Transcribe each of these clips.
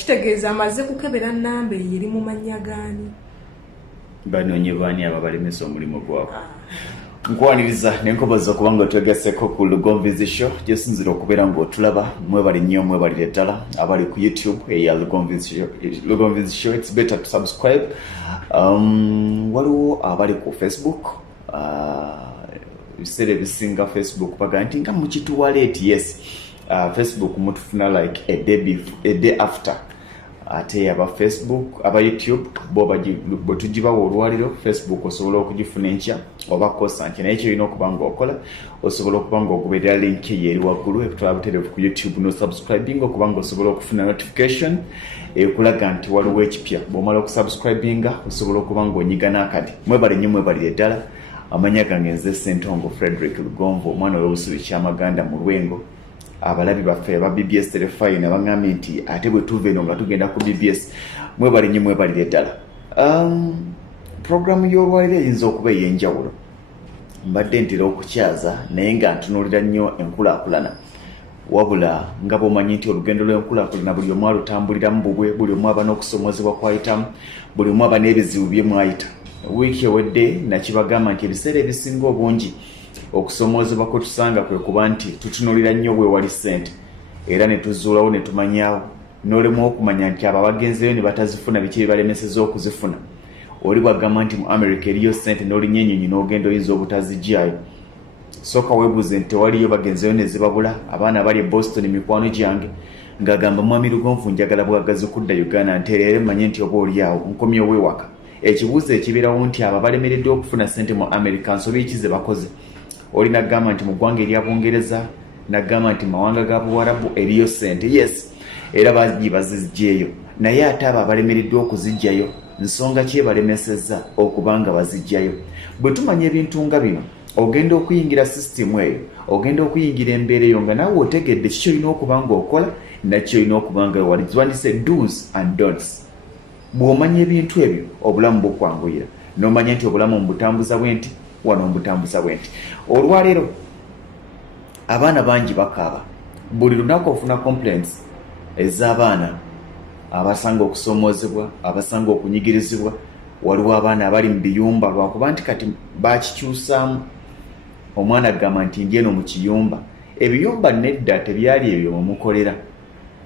kitegeeza amaze kukebera namba eri mu mannya gaani banoonye baani ababalemesa omulimu gwabwe. Nkwaniriza nenkobaza kubanga twegaseko ku Lugomvizi Show gyesinzira okubeera ng'otulaba mwebali nnyo mwebalire ddala abali ku YouTube eya Lugomvizi Show. It's better to subscribe. Waliwo abali ku Facebook biseera ebisinga Facebook baga nti nga mukituwaleeti. Yes, Facebook mutufuna like a day after. Ate aba Facebook aba YouTube bo tujibawo olwaliro Facebook osobola okugifuna enkya oba kosa nkya naye kirina okuba ng'okola osobola okuba ng'ogoberera link yeri waggulu ekutwala butereevu ku YouTube no subscribing okuba ng'osobola okufuna notification ekulaga nti waliwo ekipya. Bw'omala okusubscribinga osobola okuba ng'onyiga n'akadi. Mwebale nnyo mwebalire ddala. Amanya gange nze Ssentongo Frederick Lugonvo omwana w'obusubi ky'Amaganda mu Lwengo. Abalabi baffe aba BBS Telefine abangambye nti ate bwe tuve eno nga tugenda ku BBS mwebali nnyo mwebalire ddala. Programu y'olwaliro eyinza okuba ey'enjawulo. Mbadde ntera okukyaza naye nga ntunuulira nnyo enkulaakulana. Wabula nga bw'omanyi nti olugendo lw'enkulaakulana buli omu alutambuliramu bubwe, buli omu aba n'okusoomozebwa kwayitamu, buli omu aba n'ebizibu bye mwayita. Wiiki ewedde nakibagamba nti ebiseera ebisinga obungi okusoomozebwa kwe tusanga kwe kuba nti tutunuulira nnyo weewali ssente era ne tuzuulawo ne tumanyaawo n'olemu okumanya nti abo abagenzeyo ne batazifuna biki balemeseza okuzifuna. Oli bwagamba nti mu America eriyo ssente n'olinya ennyonyi n'ogenda oyinza obutazigyayo. Sooka weebuuze nti tewaliyo bagenzeyo ne zibabula. Abaana bali e Boston mikwano gyange ng'agamba mwami Lugonvu njagala bwagazi okudda Uganda ntereere mmanye nti oba oliawo nkomye ow'ewaka. Ekibuuzo ekibeerawo nti abo balemereddwa okufuna ssente mu America nsobi ki ze bakoze. Oli nagamba nti mu ggwanga erya Bungereza nagamba nti mawanga ga Buwarabu eriyo ssente. Yes, era bazigyeyo naye ate abo abalemereddwa okuzigyayo nsonga ki ebalemesezza okubanga bazigyayo. Bwe tumanya ebintu nga bino ogenda okuyingira sisitemu eyo, ogenda okuyingira embeera eyo nga naawe otegedde kiki olina okuba ng'okola nakyo olina okuba nga wali ziwandise do's and don'ts. Bw'omanya ebintu ebyo obulamu bukwanguyira n'omanya nti obulamu mbutambuza bwenti wano mbutambuza bwenti. Olwaleero abaana bangi bakaaba. Buli lunaku ofuna complaints ez'abaana abasanga okusoomozebwa, abasanga okunyigirizibwa. Waliwo abaana abali mu biyumba lwakuba nti kati bakikyusaamu. Omwana agamba nti njeno mu kiyumba. Ebiyumba nedda tebyali ebyo mwe mukolera.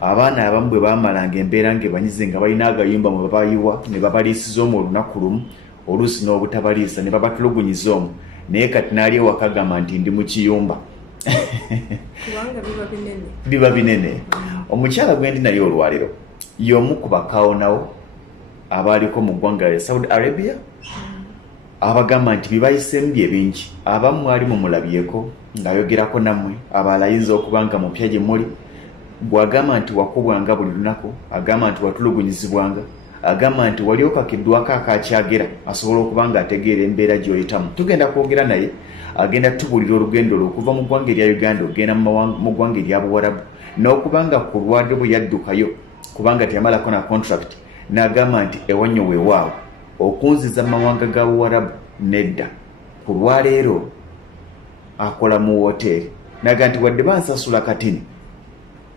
Abaana abamu bwe baamalanga embeera ng'ebanyize nga balina agayumba mwe babayiwa ne babaliisiza omwo olunaku lumu, oluusi n'obutabaliisa ne babatulugunyiza omwo. Naye kati n'ali ewaka agamba nti ndi mu kiyumba. Kubanga biba binene. Omukyala gwe ndi naye olwaliro y'omu ku bakaawonawo abaaliko mu ggwanga lya Saudi Arabia abagamba nti bibayisemu bye bingi. Abamu mwali mumulabyeko ng'ayogerako nammwe, abalala ayinza okuba nga mupya gye muli. Bw'agamba nti wakubwanga buli lunaku, agamba nti watulugunyizibwanga, agamba nti wali okakiddwako akakyagera asobola okuba ng'ategeera embeera gy'oyitamu. Tugenda kwogera naye agenda tubuulira olugendo lwe okuva mu ggwanga erya Uganda ogenda mu ggwanga erya Buwarabu n'okuba nga ku lwadde bwe yaddukayo kubanga teyamalako na contract n'agamba nti ewannyo weewaawo okunziza mu mawanga ga Buwarabu nedda. Ku lwaleero akola mu woteeri n'agamba nti wadde bansasula katini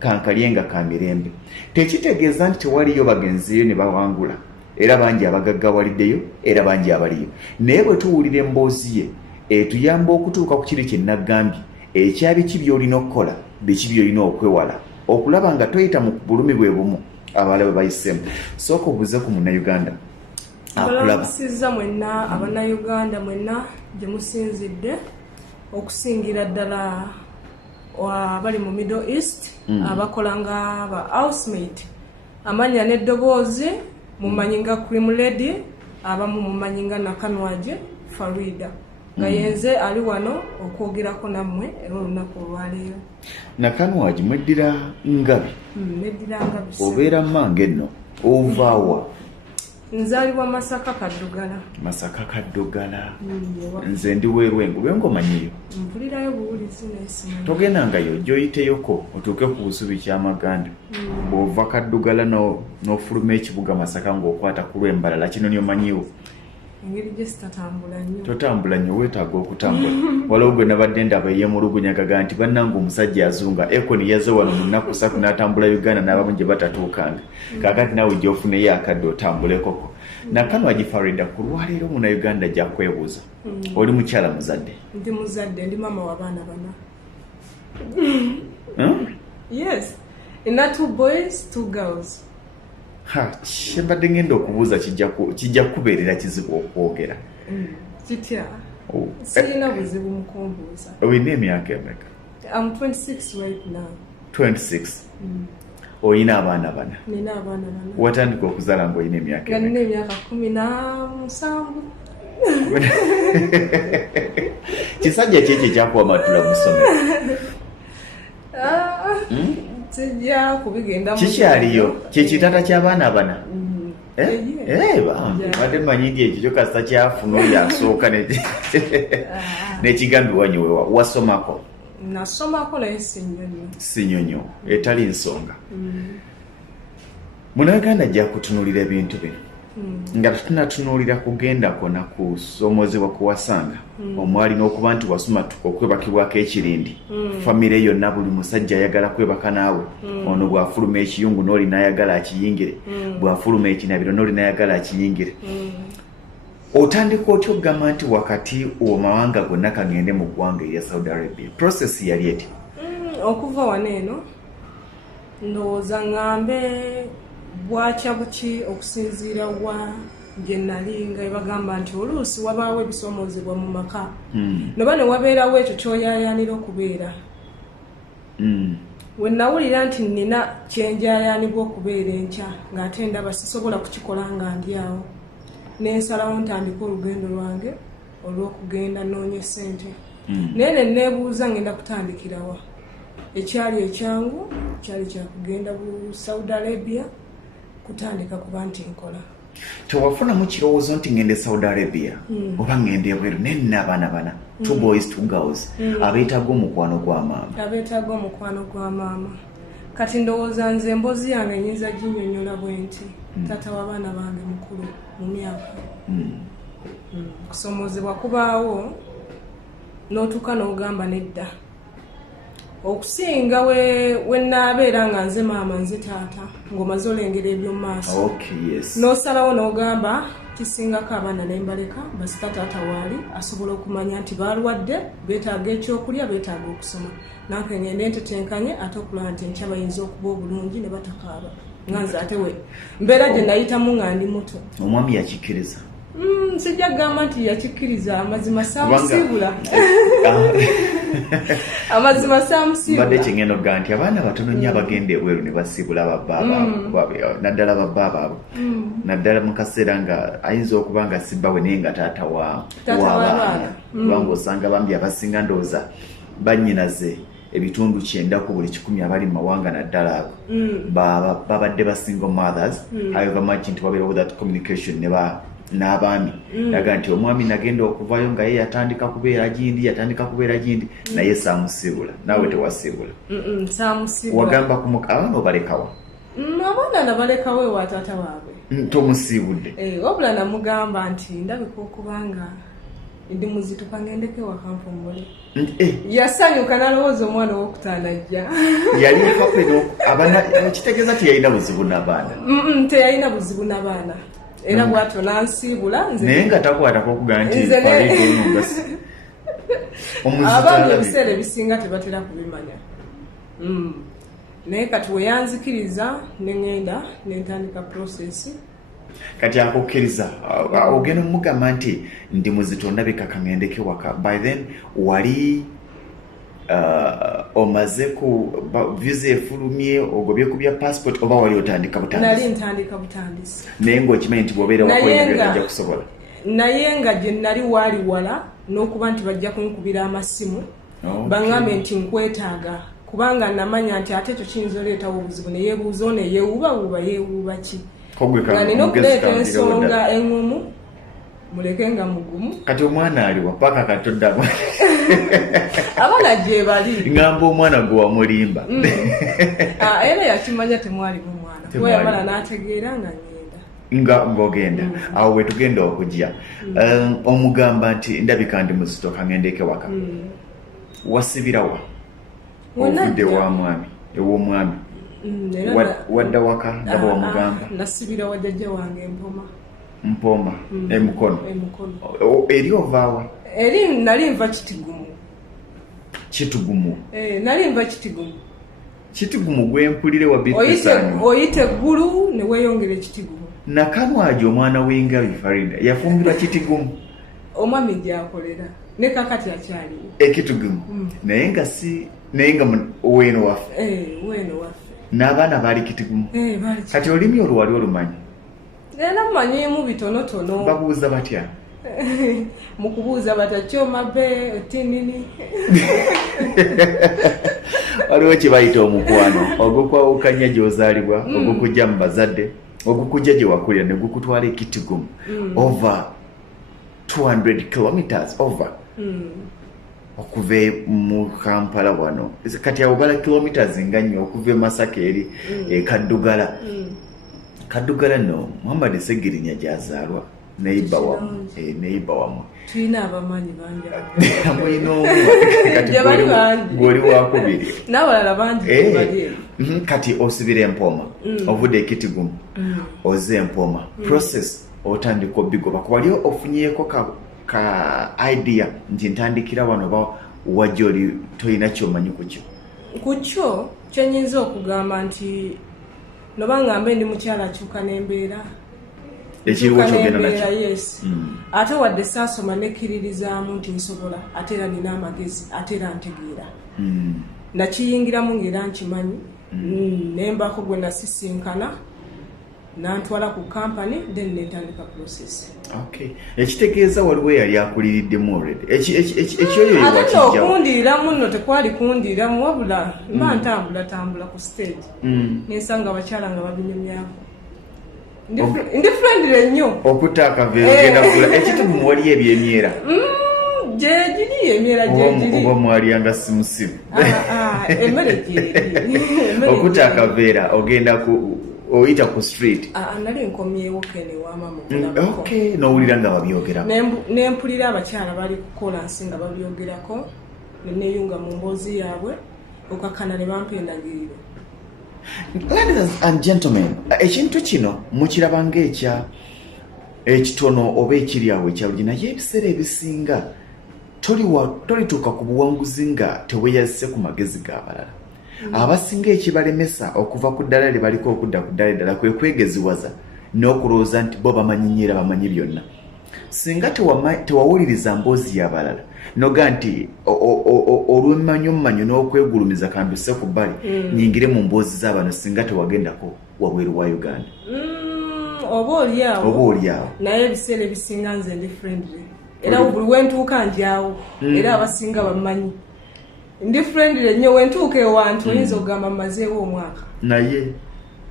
kankalye nga ka mirembe. Tekitegeeza nti tewaliyo bagenziyo ne bawangula era bangi abagaggawaliddeyo era bangi abaliyo. Naye bwe tuwulira emboozi ye etuyamba okutuuka ku kiri kye naggambye ekyabiki by'olina okukola biki by'olina okwewala okulaba nga toyita mu bulumi bwe bumu abalala bwe bayisemu. Sooka obuze ku munnayuganda akulaba. Balamusizza mwenna abannayuganda mwenna gye musinzidde okusingira ddala abali mu Middle East abakola nga ba housemate. Amanya n'eddoboozi mumanyi nga Cream Lady, abamu mumanyi nga Nakanwaji Farida. Nga yenze ali wano okwogerako nammwe era olunaku olwaleero. Nakanwaji mweddira ngabi? Mweddira ngabi. Obeera mmange nno ovaawa? Nzaalibwa Masaka Kaddugala. Masaka Kaddugala. Nze ndi Lwengo. Lwengo manyiyo? Mpulirayo buwulizi n'esimanyi. Togendangayo gy'oyiteyoko otuuke ku busubi ky'Amaganda. Bw'ova Kaddugala n'ofuluma ekibuga Masaka ng'okwata ku lw'embalala kino nyo manyiwo. engeri gye sitatambula nnyo. Totambula nnyo, weetaaga okutambula. Waliwo gwe nabadde ndaba yeemulugunyaga nti bannange omusajja azunga Ekoni yazze wano mu nnaku 3 n'atambula Uganda n'abamu gye batatuukanga. Kaakati naawe gy'ofuneyo akadde otambulekoko. Nakano agifarida ku lwaleero Munnayuganda gy'akwebuuza. Oli mukyala muzadde? Ndi muzadde, ndi mama w'abaana 4. Yes. Ina 2 boys, 2 girls. Kyembadde ngenda okubuuza kijja kubeerera kizibu okwogera. Kitya? Sirina buzibu mu kumbuuza. Olina emyaka emeka? I'm 26 right now. 26? Oyina abaana 4? Nina abaana 4. Watandika okuzaala ng'olina emyaka emeka? Nina emyaka 17. Kisajja ki ekyo ekyakuwa amatula mu ssomero? Sijja kubigenda mu kikyaliyo kyekitata ky'abaana 4? Bambi badde manyi nti ekyo kyokka sitakyafuna oyo asooka n'ekigambibwa nyo wasomako? Nasomako naye si nyonyo etali nsonga. Munnayuganda ajja kutunuulira ebintu bino nga tunatunuulira kugendako na kusoomozebwa kuwasanga omwali n'okuba nti wasoma okwebakibwako ekirindi. Famire yonna buli musajja ayagala kwebaka naawe. Ono bw'afuluma ekiyungu n'oli n'ayagala akiyingire, bw'afuluma ekinabiro n'oli n'ayagala akiyingire. Otandika otya okugamba nti wakati omawanga gonna kagende mu ggwanga erya Saudi Arabia? Process yali eti? Okuva wano eno ndowooza ngambe bwakya buki okusinziira wa gye nali nga ebagamba nti oluusi wabaawo ebisoomozebwa mu maka noba ne wabeerawo ekyo ky'oyaayaanira okubeera. We nawulira nti nina kyenjaayaanibwa okubeera enkya ng'ate ndaba sisobola kukikola nga ndi awo, n'ensalawo ntandika olugendo lwange olw'okugenda noonye ssente. Naye ne neebuuza ngenda kutandikirawa. Ekyali ekyangu kyali kyakugenda bu Saudi Arabia kutandika kuba nti nkola. Tewafunamu kirowoozo nti ngende Saudi Arabia oba ngende ebweru naye nina abaana 4, 2 boys 2 girls, abeetaaga omukwano gwa maama? Abeetaaga omukwano gwa maama. Kati ndowooza nze emboozi yange enyinza ginyonnyola bwe nti taata w'abaana bange mukulu mu myaka. Kusoomozebwa kubaawo n'otuuka n'ogamba nedda. Okusinga we naabeera nga nze maama nze taata ng'omaze olengera eby'omu maaso. N'osalawo n'ogamba kisingako abaana ne mbaleka basika taata waali asobola okumanya nti balwadde, beetaaga ekyokulya, beetaaga okusoma. Nange ngende ntetenkanye ate okulaba nti enkya bayinza okuba obulungi ne batakaaba. Nga nze ate we mbeera gye nayitamu nga ndi muto. Omwami yakikkiriza? Sijja kugamba nti yakikkiriza, amazima saamusiibula. Amazima saamusiibula. Mbadde kyengenda okugamba nti abaana batono nnyo abagenda ebweru ne basiibula babbaabwe, naddala babbaabwe. Naddala mu kaseera nga ayinza okuba nga sibbawe naye nga taata w'abaana. Kubanga osanga bambi abasinga ndowooza bannyinaze ebitundu 9 ku buli 10 abali mu mawanga naddala ago babadde ba single mothers. However much nti wabeerawo that communication n'abaami naga nti omwami nagenda okuvayo nga ye yatandika kubeera gindi naye saamusiibula. Naawe tewasiibula? Saamusiibula. Wagamba abaana obalekawa? Abaana nabalekawo ewa taata waabwe. Tomusiibudde? Wabula namugamba nti ndabika okubanga ndi muzituka ngendeko ewaka nfumbule. Yasanyuka n'alowooza omwana ow'okutaano ajja. Yali happy kitegeeza tiyalina buzibu n'abaana? Teyalina buzibu n'abaana. Era bw'atyo n'ansiibula. Naye nga takwatako okugaa nti abaami ebiseera ebisinga tebatera kubimanya. Naye kati we yanzikiriza ne ŋŋenda ne ntandika process. Kati akukkiriza ogenda omugamba nti ndi muzito ndabika kaŋŋendeko ewaka. By then wali omaze ku visa efulumye ogobye ku bya passport oba wali otandika butandisi? Nali ntandika butandisi. Naye ng'okimanyi nti bw'obeera wakola ojja kusobola? Naye nga gye nali waali wala n'okuba nti bajja kunkubira amasimu baŋŋambe nti nkwetaaga, kubanga namanya nti ate ekyo kiyinza oleetawo obuzibu ne yeebuuza ono yeewuubawuuba yeewuuba ki. Nga nina okuleeta ensonga eŋŋumu muleke nga mugumu. Kati omwana aliwa paka katoddamu? Abaana gye bali. Ngamba omwana gwe wamulimba. Era yakimanya temwalimu mwana. We yamala n'ategeera nga ngenda. ng'ogenda awo we tugenda okujja omugamba nti ndabika ndi muzito kangendeke waka wasibirawa ovudde wa mwami ew'omwami wadda waka ndaba wamugamba nasibira wajjajja wange Mpoma emukono eri ovaawa eri nali nva Kitigumu nali nva Kitigumu gwempulire wa Bitesani oyite eggulu ne weeyongera Kitigumu nakanwaji omwana w'engabi Farida yafumbirwa Kitigumu omwami gyakolera ne kakati akyaliwo Ekitigumu naye nga weeno waffe n'abaana baali Kitigumu kati olimi olwo wali olumanyi era mmanyimu bitonotono babuuza batya mu kubuuza batya kyomabe otinini waliwo kye bayita omukwano ogukwawukanya gy'ozaalibwa ogukujja mu bazadde ogukujja gye wakulira ne gukutwala Kitigumu over 200 kilometers over okuva mu Kampala wano kati awo bala kilometers nga nnyo okuva e Masaka eri Kaddugala no Muhammad Segirinya gyazaalwa neighbor wamwe tulina abamanyi bangi kati gwoli wakubiri n'abalala bangi kati osibira Empoma ovudde Kitigumu oze Empoma process otandika obigoba wali ofunyeko ka idea nti ntandikira wano ba wajja oli tolina kyomanyi kukyo kyenyinza okugamba nti noba ngambe ndi mukyala akyuka n'embeera ekiriwo kyogenda nakyo yes ate wadde saasoma nekkiririzaamu nti nsobola ate era nina amagezi ate era ntegeera nakiyingiramu ng'era nkimanyi nembako gwe nasisinkana nantwala ku company then netandika process ekitegeeza waliwo yali akuliriddemu already ekyoyo ate okundiramu nno tekwali kundiramu wabula mba ntambula ku stage nensanga abakyala nga babinyumyako ndi friendly nnyo okutta akaveero genda kugula Ekitigumu waliyo ebyemyera gyegiri emyera gyegiri oba mwalyanga simusimu emmere gyeri okutta akaveera ogenda oyita ku street nali nkomyewo kene wamamu nowulira nga babyogerako nempulira abakyala bali kukola nsi nga babyogerako neneyunga mu mboozi yaabwe okakkana ne bampendagirira. Ladies and gentlemen, ekintu kino mukiraba ekitono oba ekiri awo ekyalo naye ebiseera ebisinga tolituuka ku buwanguzi nga teweeyazise ku magezi g'abalala. Abasinga ekibalemesa okuva ku ddala lye baliko okudda ku ddala eddala kwe kwegeziwaza n'okulowooza nti bo bamanyi nnyo era bamanyi byonna. Singa tewawuliriza mboozi y'abalala noga nti olw'emmanyo n'okwegulumiza kanduse ku bbali nyingire mu mboozi z'abano singa tewagendako wabweru wa Uganda. Oba oliawo naye ebiseera ebisinga nze ndi friendly era buli wentuuka ndyawo era abasinga bamanyi ndi friendly nnyo wentuuka ewantu oyinza okugamba mmazeewo omwaka naye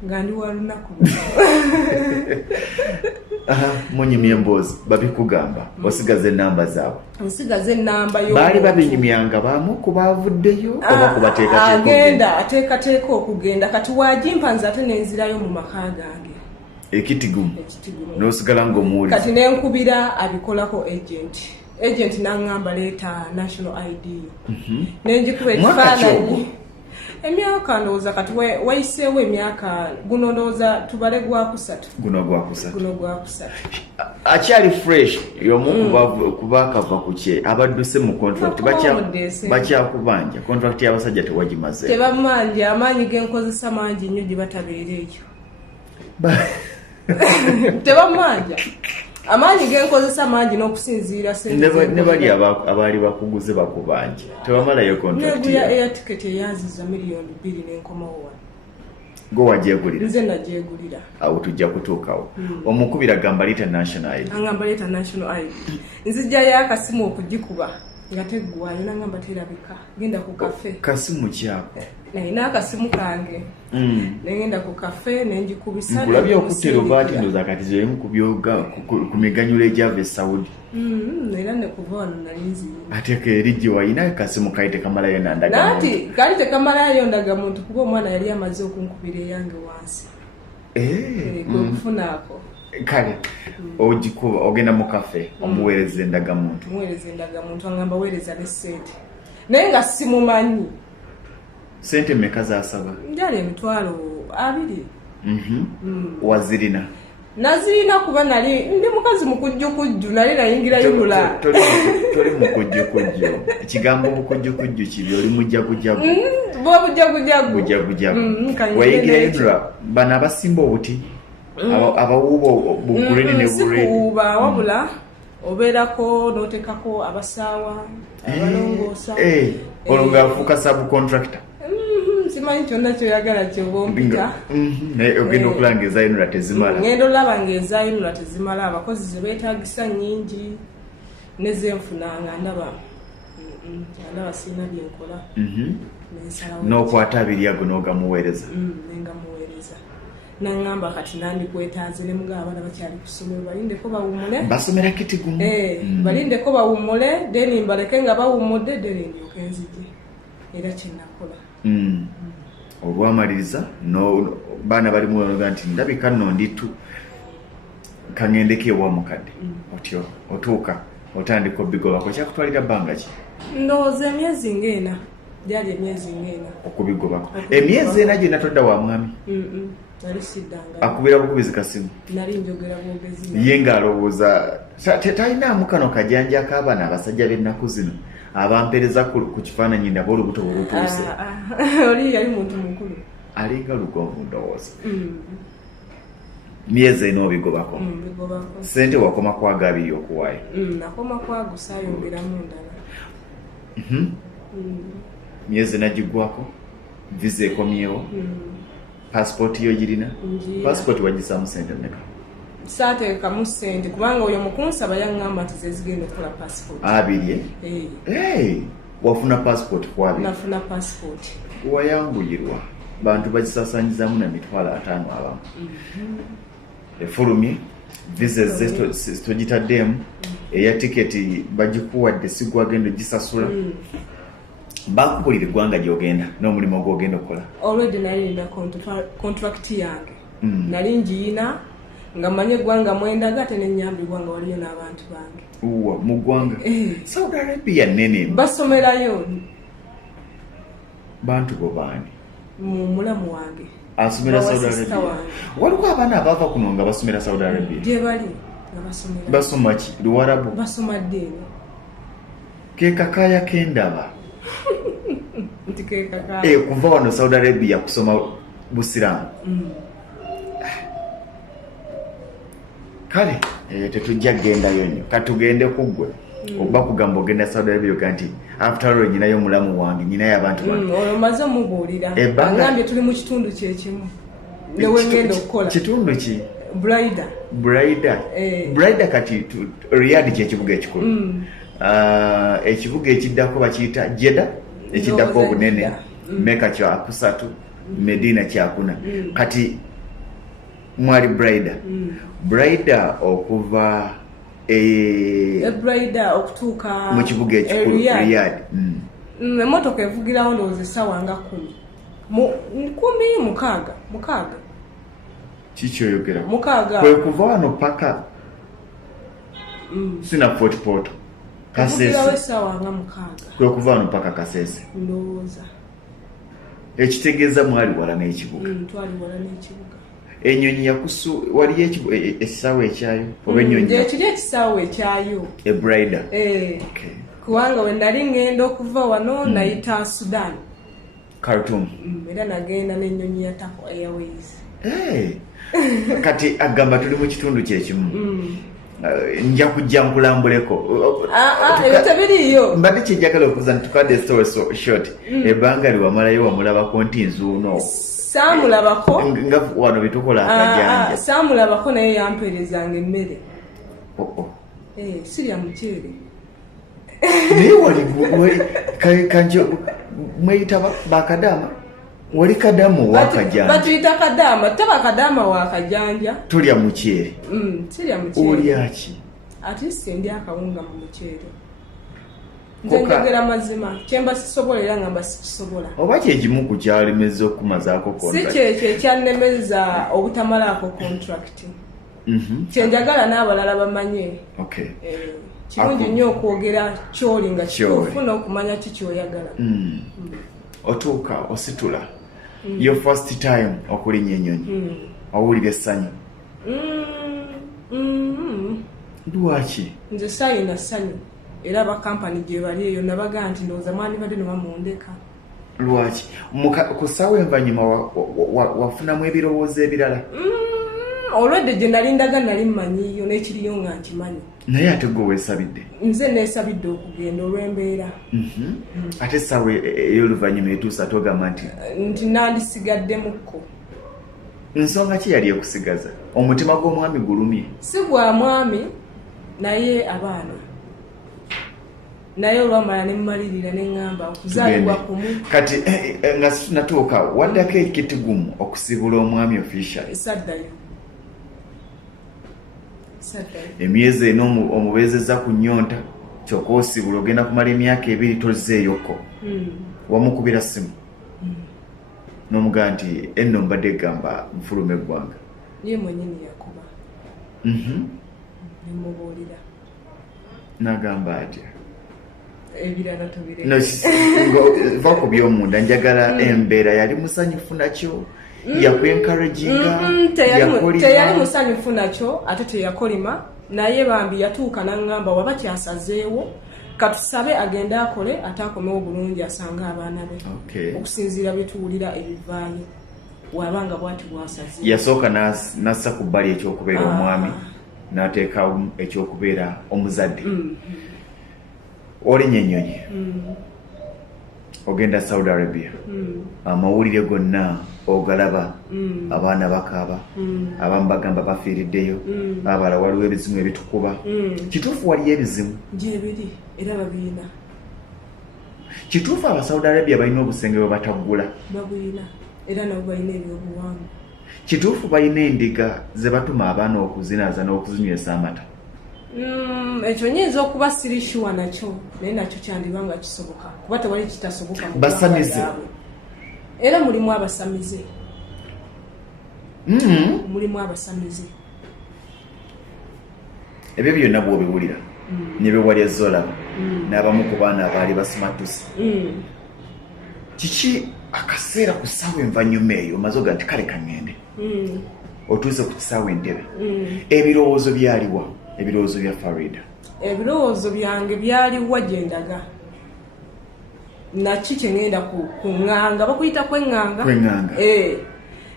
nga ndi wa lunaku. Munyimye emboozi babikugamba osigaze ennamba zaabwe. Nsigaze ennamba yo. Baali babinyimyanga baamu ku baavuddeyo oba ku agenda ateekateeka okugenda kati waagimpa nze ate nenzirayo mu maka gange. Ekitigumu n'osigala ng'omuwuliza. Kati nenkubira abikolako agent n'angamba leeta national ID. Nenjikuba ekifaananyi. Emyaka ndowooza kati wayiseewo emyaka guno ndowooza tubale gwakusatu. Guno gwakusatu. Akyali fresh y'omu kubakava ku kye abadduse mu contract bakyakubanja contract y'abasajja tewagimaze. Tebamanja amaanyi genkozesa mangi nnyo gye batabeera ekyo. Tebamanja amaanyi genkozesa mangi n'okusinziira ne bali abaali bakuguze bakubanja tebamalayo contract ya air ticket eyaziza $2 million n'enkomawo wano. Go wagyegulira? Nze nagyegulira. Awo tujja kutuukawo. Omukubira gamba leeta national ID. Angamba leeta national ID. Nzijjayo akasimu okugikuba nga teggwayo nangamba terabika. Genda ku kafe. Kasimu kyako? Nalina akasimu kange. Nengenda ku kafe nenjikubisa. Nkulabye okuttera obaati ndoza kati zemu ku miganyulo egyava e Saudi. Era ne kuva wano nalinzi. Ate kerijje wayina kasimu kaite kamalayo nandaga. Nati kali tekamalayo ndaga muntu kuba omwana yali amaze okunkubira eyange wansi. Kwe kufuna ako. kale ogikuba ogenda mu kafe omuweereza endagamuntu angamba weereza ne sente naye nga simumanyi sente mmeka zasaba njali emitwalo 2 wazirina nazirina kuba nali ndi mukazi mukujjukujju nali nayingirayo lula toli mukujjukujju ekigambo mukujjukujju kibi oli mujjagujagu bujjagujagu wayingirayo lula bano abasimba obuti abawuuba bugulini ne sikuwuuba wabula obeerako n'oteekako abasaawa abalongoosa olwo ng'afuuka subcontractor simanyi kyonna kyoyagala kyobompita naye ogenda okulaba ng'ezayinula tezimala ngenda olaba ng'ezayinula tezimala abakozi ze beetagisa nnyingi nezenfunanga ndaba sirina byenkola n'okwata abiri ago n'ogamuweereza nengamuweereza naŋŋamba kati nandikwetaaze ne mugaba abana bakyali ku ssomero balindeko bawummule basomera kiti gumu balindeko bawummule deni mbaleke nga bawummudde deni ndyoke nzije era kyenakola olwamaliriza baana balimu onoga nti ndabika nno nditu kaŋŋendeko ewa mukadde otyo otuuka otandika obigobako kyakutwalira bbanga ki ndowooza emyezi ng'ena gyali emyezi ng'ena okubigobako emyezi ena gye natodda wa mwami nali siddanga akubira bukubizi kasimu nali njogera bwogezi ye ng'alowooza talinaamu kano kajanja k'abaana abasajja b'ennaku zino abampereza ku kifaananyi nabo olubuto bwebutuuse oli yali muntu mukulu alinga lugonvu ndowooza myezi ena obigobako sente wakoma kwaga abiri okuwaayo nakoma kwago saayongeramu ndala myezi ena giggwako visa ekomyewo passport yo girina passport wagisaamu sente mmeka saateekamu ssente kubanga oyo mukunsaba yaŋŋamba nti ze zigenda okukola passport abiri wafuna passport kwabiri nafuna passport wayanguyirwa bantu bagisaasanyizamu na 5,000 abamu efulumye visa togitaddemu eya tiketi bagikuwadde sigwagenda gisasula bakubulira eggwanga gy'ogenda n'omulimu gw'ogenda okukola already nalina contract yange nali njiyina nga manye eggwanga mwendaga ate nenyambibwa nga waliyo n'abantu bange mu ggwanga Saudi Arabia nene basomerayo bantu bo baani mu mulamu wange asomera Saudi Arabia waliwo abaana abava kuno nga basomera Saudi Arabia gye bali nga basomera basoma ki luwarabu basoma ddeeni ke kakaya kendaba nti ke kakaya kuva wano Saudi Arabia kusoma busiramu kale tetujja gendayo nnyo katugende kuggwe oba kugamba ogenda Saudi Arabia oga nti after all nyinayo omulamu wange nyinayo abantu bange omaze omubuulira agambye tuli mu kitundu kyekimu newengenda okukola kitundu ki Brida kati Riyadh kyekibuga ekikulu ekibuga ekiddako bakiyita Jeddah ekiddako obunene Mecca kyakusatu Medina kyakuna kati mwali Brida okuva Brida okutuuka mu kibuga ekikulu Riyadh emmotoka evugirawo ndowooza essaawa nga 10 kikyoyogera mukaaga kwe kuva wano paka sina Fort Portal Kasese essaawa nga 6 kwe kuva wano paka Kasese ndowooza ekitegeeza mwali wala n'ekibuga twali wala n'ekibuga ennyonyi yakusu waliyo ekisaawe ekyayo oba ennyonyi ekiri ekisaawe ekyayo Brida kubanga we nali ngenda okuva wano nayita Sudan Khartoum era nagenda n'ennyonyi ya Taco Airways kati agamba tuli mu kitundu kyekimu nja kujja nkulambuleko ebyo tebiriyo mbadde kyejjagala okuza ntukadde story short ebbanga liwamalayo wamulabako nti nzuuno saamulabako nga wano bitukola akajanja saamulabako naye yampeerezanga emmere sirya muceere naye wali kanjo mweyita bakadaama wali kadamu wakajanja batuyita kadaama taba kadaama wakajanja tulya muceere sirya muceere olyaki ate ndi akawunga mu muceere nze njogera mazima kyemba sisobola era nga mba sikisobola oba kyekimu ku kyalemeza okumazaako si kyekyo ekyannemeza obutamalaako contract kyenjagala n'abalala bamanye. Kirungi nnyo okwogera ky'oli nga kituufu n'okumanya kikyoyagala. Otuuka ositula your first time okulinnya ennyonyi owulira essanyu lwaki? Nze sayina ssanyu era abakampani gye bali eyo nabaga nti ndowooza mwandibadde ne bamundeka. Lwaki? Ku ssaawa envanyuma wafunamu ebirowoozo ebirala? Olwedde gye nalindaga nali mmanyiyo n'ekiriyo nga nkimanyi. Naye ate gwe weesabidde? Nze neesabidde okugenda olw'embeera. Ate essaawa ey'oluvannyuma etuusa togamba nti nandisigaddemukko. Nsonga ki yali ekusigaza? Omutima gw'omwami gulumye? Si gwa mwami naye abaana. Naye olwamala ne mmalirira ne ŋŋamba okuzaalibwa kumu. Kati nga sinatuuka waddako ekitigumu okusibula omwami official? Saddayo. Emyezi eno omubeezezza ku nnyonta kyokka osibula ogenda kumala emyaka 2 tozzeeyoko. Wamukubira ssimu n'omugaa nti enno mbadde gamba nfuluma eggwanga. Ye mwennyini yakuba. Nemubuulira. N'agamba atya? Ebirala tubireka. Va ku by'omunda njagala embeera yali musanyufu nakyo? Yakwencouraginga? Teyali musanyufu nakyo ate teyakolima naye bambi yatuuka n'aŋŋamba waba kyasazeewo katusabe agende akole ate akomewo bulungi asange abaana be. Okusinziira betuwulira ebivaayo wabanga bwati bwasazeewo. Yasooka nassa ku bbali ekyokubeera omwami n'ateekawo ekyokubeera omuzadde. Olinya ennyonyi ogenda Saudi Arabia, amawulire gonna ogalaba, abaana bakaaba, abamu bagamba bafiiriddeyo, abalala waliwo ebizimu ebitukuba. Kituufu waliyo ebizimu? Gyebiri era babiina. Kituufu aba Saudi Arabia balina obusenge bwe bataggula? Babuyina era nabo balina ebyobuwangwa. Kituufu balina endiga ze batuma abaana okuzinaaza n'okuzinywesa amata? Ekyo nyinza okuba siri sure nakyo naye nakyo kyandiba nga kisoboka kuba tewali kitasoboka. Basamize era mulimu abasamize. Mulimu abasamize. Ebyo byonna bw'obiwulira ne bewali ezolaba n'abamu ku baana abaali basimatusi. Kiki akaseera ku ssaawa envanyuma eyo omaze oga nti kale kaŋŋende otuuse ku kisaawa entebe ebirowoozo byaliwa? Ebirowoozo bya Farida? Ebirowoozo byange byaliwa gye ndaga naki kyengenda kuŋŋanga bakuyita kweŋŋanga.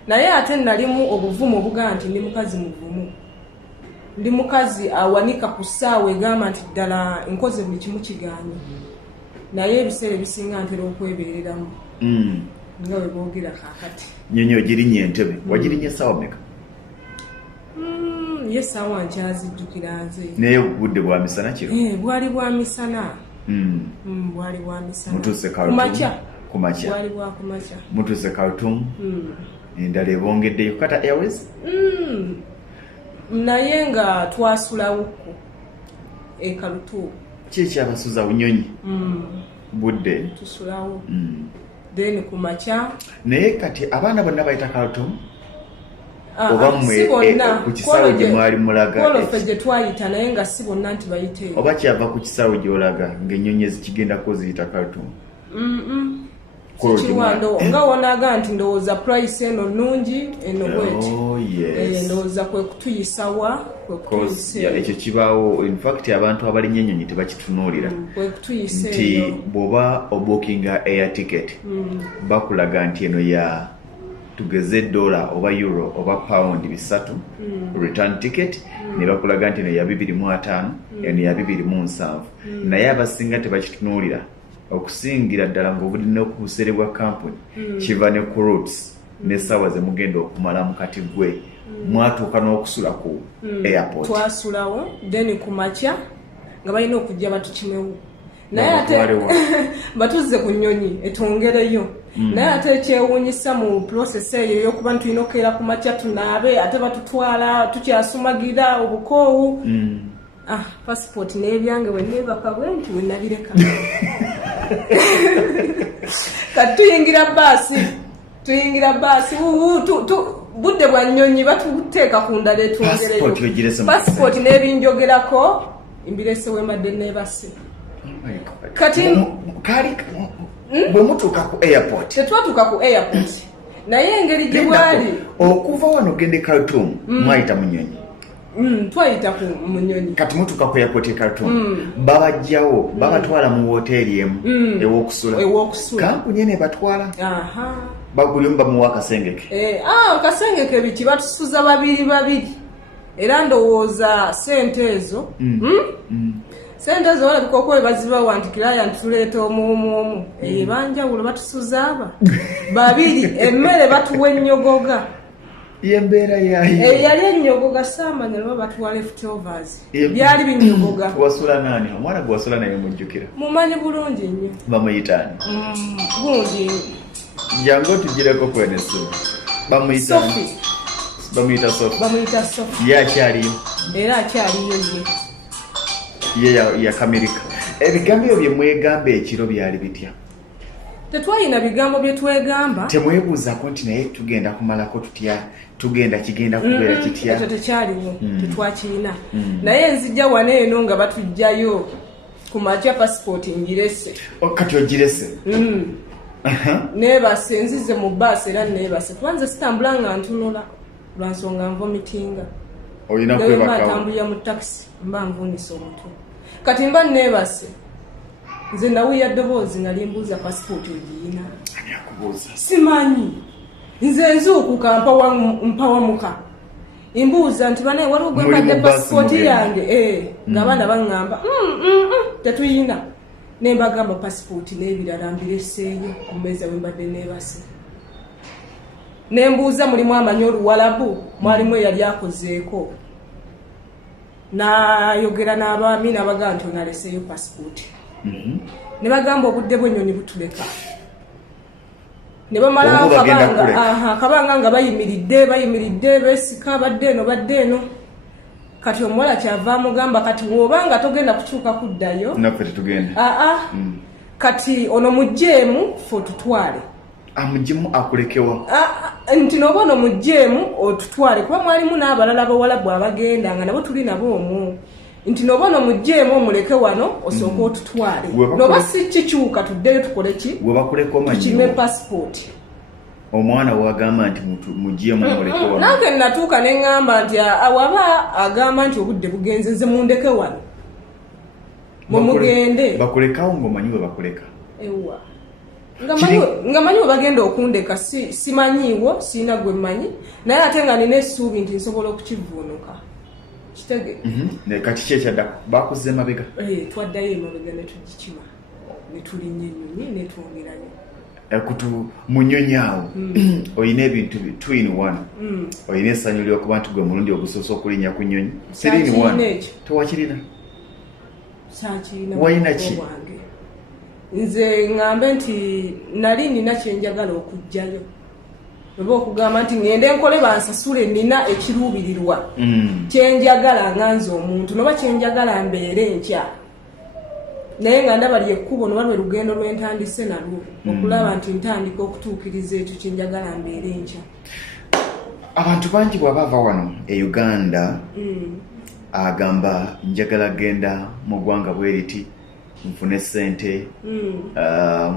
Naye ate nalimu obuvumu obugaa nti ndi mukazi muvumu, ndi mukazi awanika ku ssaawa egamba nti ddala nkoze buli kimu kigaanye naye ebiseera ebisinga ntera okwebeereramu nga bwe boogera kaakati. Nnyonyi ogirinnye entebe wagirinnye essaawa mmeka? Ye ssaawa nkyazijjukira nze. Naye obudde bwa misana kiro? Bwali bwa misana. Bwali bwa misana. Mutuuse Khartoum? Kumakya. Bwali bwa kumakya. Mutuuse Khartoum? Endala ebongeddeyo Qatar Airways? Naye nga twasulawo e Khartoum. Ki ekyabasuza bunyonyi? Budde? Tusulawo. Then kumakya. Naye kati abaana bonna bayita Khartoum? Oba mmwe ku kisaawe gye mwali mulaga? Kolofe gye twayita naye nga si bonna nti bayite. Oba kyava ku kisaawe gy'olaga ng'ennyonyi ezikigendako ziyita Khartoum? Kiwando nga wonaga nti ndowooza price eno nnungi eno bweti. Ndowooza kwe kutuyisawa kwe kutuyisa. Ekyo kibaawo in fact abantu abalinnye ennyonyi tebakitunuulira nti bw'oba obookinga air ticket bakulaga nti eno ya tugeze $, oba euro oba pound 3 return ticket ne bakulaga nti eno ya 250 eno ya 270 naye abasinga tebakitunuulira okusingira ddala ng'obulina okubuserebwa kampuni kiva ne ku routes n'essaawa ze mugenda okumala mu kati gwe mwatuuka n'okusula ku airport. Twasulawo then ku makya nga balina okujja batukimewo naye ate batuzze ku nnyonyi etwongereyo naye ate ekyewuunyisa mu process eyo ey'okuba ntulina okukeera ku makya tunaabe ate batutwala tukyasumagira obukoowu. Passport n'ebyange bwe neebaka bwe nti we nabireka. Kati tuyingira baasi budde bwa nnyonyi batuteeka ku ndala etwongereyo passport n'ebinjogerako imbirese wembadde neebase kati bwe mutuuka ku airport tetwatuuka ku airport naye engeri gye bwali okuva wano ogende Khartoum mwayita mu nnyonyi twayita mu nnyonyi kati mutuuka ku airport e Khartoum babajjawo babatwala mu woteeri emu ew'okusula kampuni ene batwala baguli omu bamuwa akasengeke akasengeke biki batusuza babiri era ndowooza sente ezo sente ezo walabika okuba bazibawa nti client tuleeta omu banjawulo batusuza aba babiri emmere batuwa ennyogoga yembeera yayo yali ennyogoga saamanya laba batuwa leftovers byali binyogoga wasula nani omwana gwe wasula naye mujjukira mumanyi bulungi nnyo bamuyitaani gundi jangu otugireko kwenesu bamuyita Sophie ye akyaliyo era akyaliyo ye yakamirika ebigambo ebyo bye mwegamba ekiro byali bitya tetwalina bigambo bye twegamba temwebuuzako nti naye tugenda kumalako tutya kigenda kubeera kitya ekyo tekyaliwo tetwakirina naye nzijja wano eno nga batujjayo ku makya passport ngirese kati ogirese neebase nzize mu baasi era neebase kubanze sitambula nga ntunula lwansonga nvomitinga olina kwebakawo ntambulira mu takisi mba nvunisa omutwe kati mba neebase nze nawuya ddoboozi nga limbuuza pasipoti ogiyina simanyi nze nzuukuka mpawamuka imbuuza nti banaye waliwo gwe mbadde pasipoti yange nga abaana baŋŋamba tetuyina nembagamba pasipoti n'ebirala mbireseeyo ku mmeeza we mbadde neebase nembuuza mulimu amanyi oluwalabu mwalimu eyali akozeeko nayogera n'abaami n'abagamba nti onaleseeyo pasipoti ne bagamba obudde bw'ennyonyi butuleka ne bamalawo akabanga nga bayimiridde beesika badde eno kati omuwala kyava amugamba kati w'obanga togenda kutuuka kuddayo naffe tetugenda kati ono mujjeemu fe otutwale amujjemu akulekewa nti noba ono mujjeemu otutwale kuba mwalimu n'abalala bawalabu abagenda nga nabo tuli nabo omwo nti noba ono mujjeemu omuleke wano osooka otutwale noba si kikyuka tuddeyo tukole ki tukime pasipoti omwana wagamba nti mujjeemu omuleke wano nange natuuka ne ŋŋamba nti waba agamba nti obudde bugenze nze mundeke wano mumugende bakulekawo ng'omanyi bwe bakuleka ewa nga manyi we bagenda okundeka simanyiiwo siina gwe mmanyi naye ate nga nina essuubi nti nsobola okukivuunuka kitege kati kyekyaddaku bakuze mabega twaddayo emabega netugikima netulinnya ennyonyi netwongerayo kutu mu nnyonyi awo olina ebintu 2-in-1 olina essanyu lyokuba nti gwe mulundi ogusoose okulinnya ku nnyonyi 3-in-1 tewakirina walina ki nze ŋŋambe nti nali nina kyenjagala okujjayo oba okugamba nti ŋŋende nkole bansasule nina ekiruubirirwa kyenjagala nga nze omuntu noba kyenjagala mbeere enkya naye nga ndaba lyekkubo noba lwe lugendo lwentandise nalwo okulaba nti ntandika okutuukiriza ekyo kyenjagala mbeere enkya abantu bangi bw'aba ava wano e Uganda agamba njagala genda mu ggwanga bwe riti nfune sente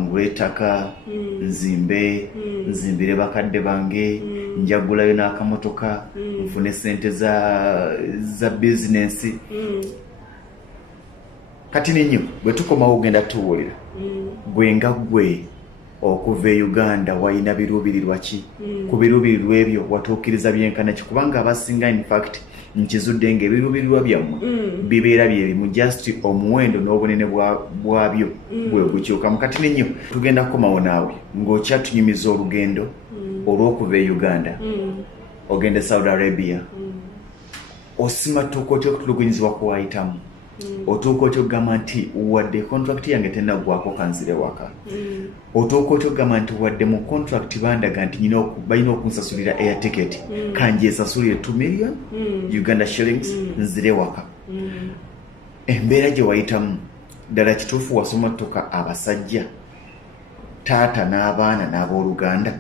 ngule ettaka nzimbire bakadde bange njagulayo n'akamotoka nfune sente za bizinensi kati ninyo bwe tukomawo ogenda tuwulira gwe nga gwe okuva e Uganda walina biruubirirwa ki ku biruubirirwa ebyo watuukiriza byenkana ki kubanga abasinga in fact nkizudde ng'ebiruubirirwa byammwe bibeera byebimu just omuwendo n'obunene bwabyo bwe gukyukamu kati ninyo tugenda kukomawo naawe ng'okyatunyumiza olugendo olw'okuva e Uganda ogende Saudi Arabia osima tuuka otya okutulugunyizibwa kuwayitamu otuuka otya okugamba nti wadde contract yange tennaggwako kanzire waka otuuka otya okugamba nti wadde mu contract bandaga nti balina okunsasulira air ticket kanje esasulire 2 million Uganda shillings nzire waka embeera gye wayitamu ddala kituufu wasoma ttoka abasajja taata n'abaana n'abooluganda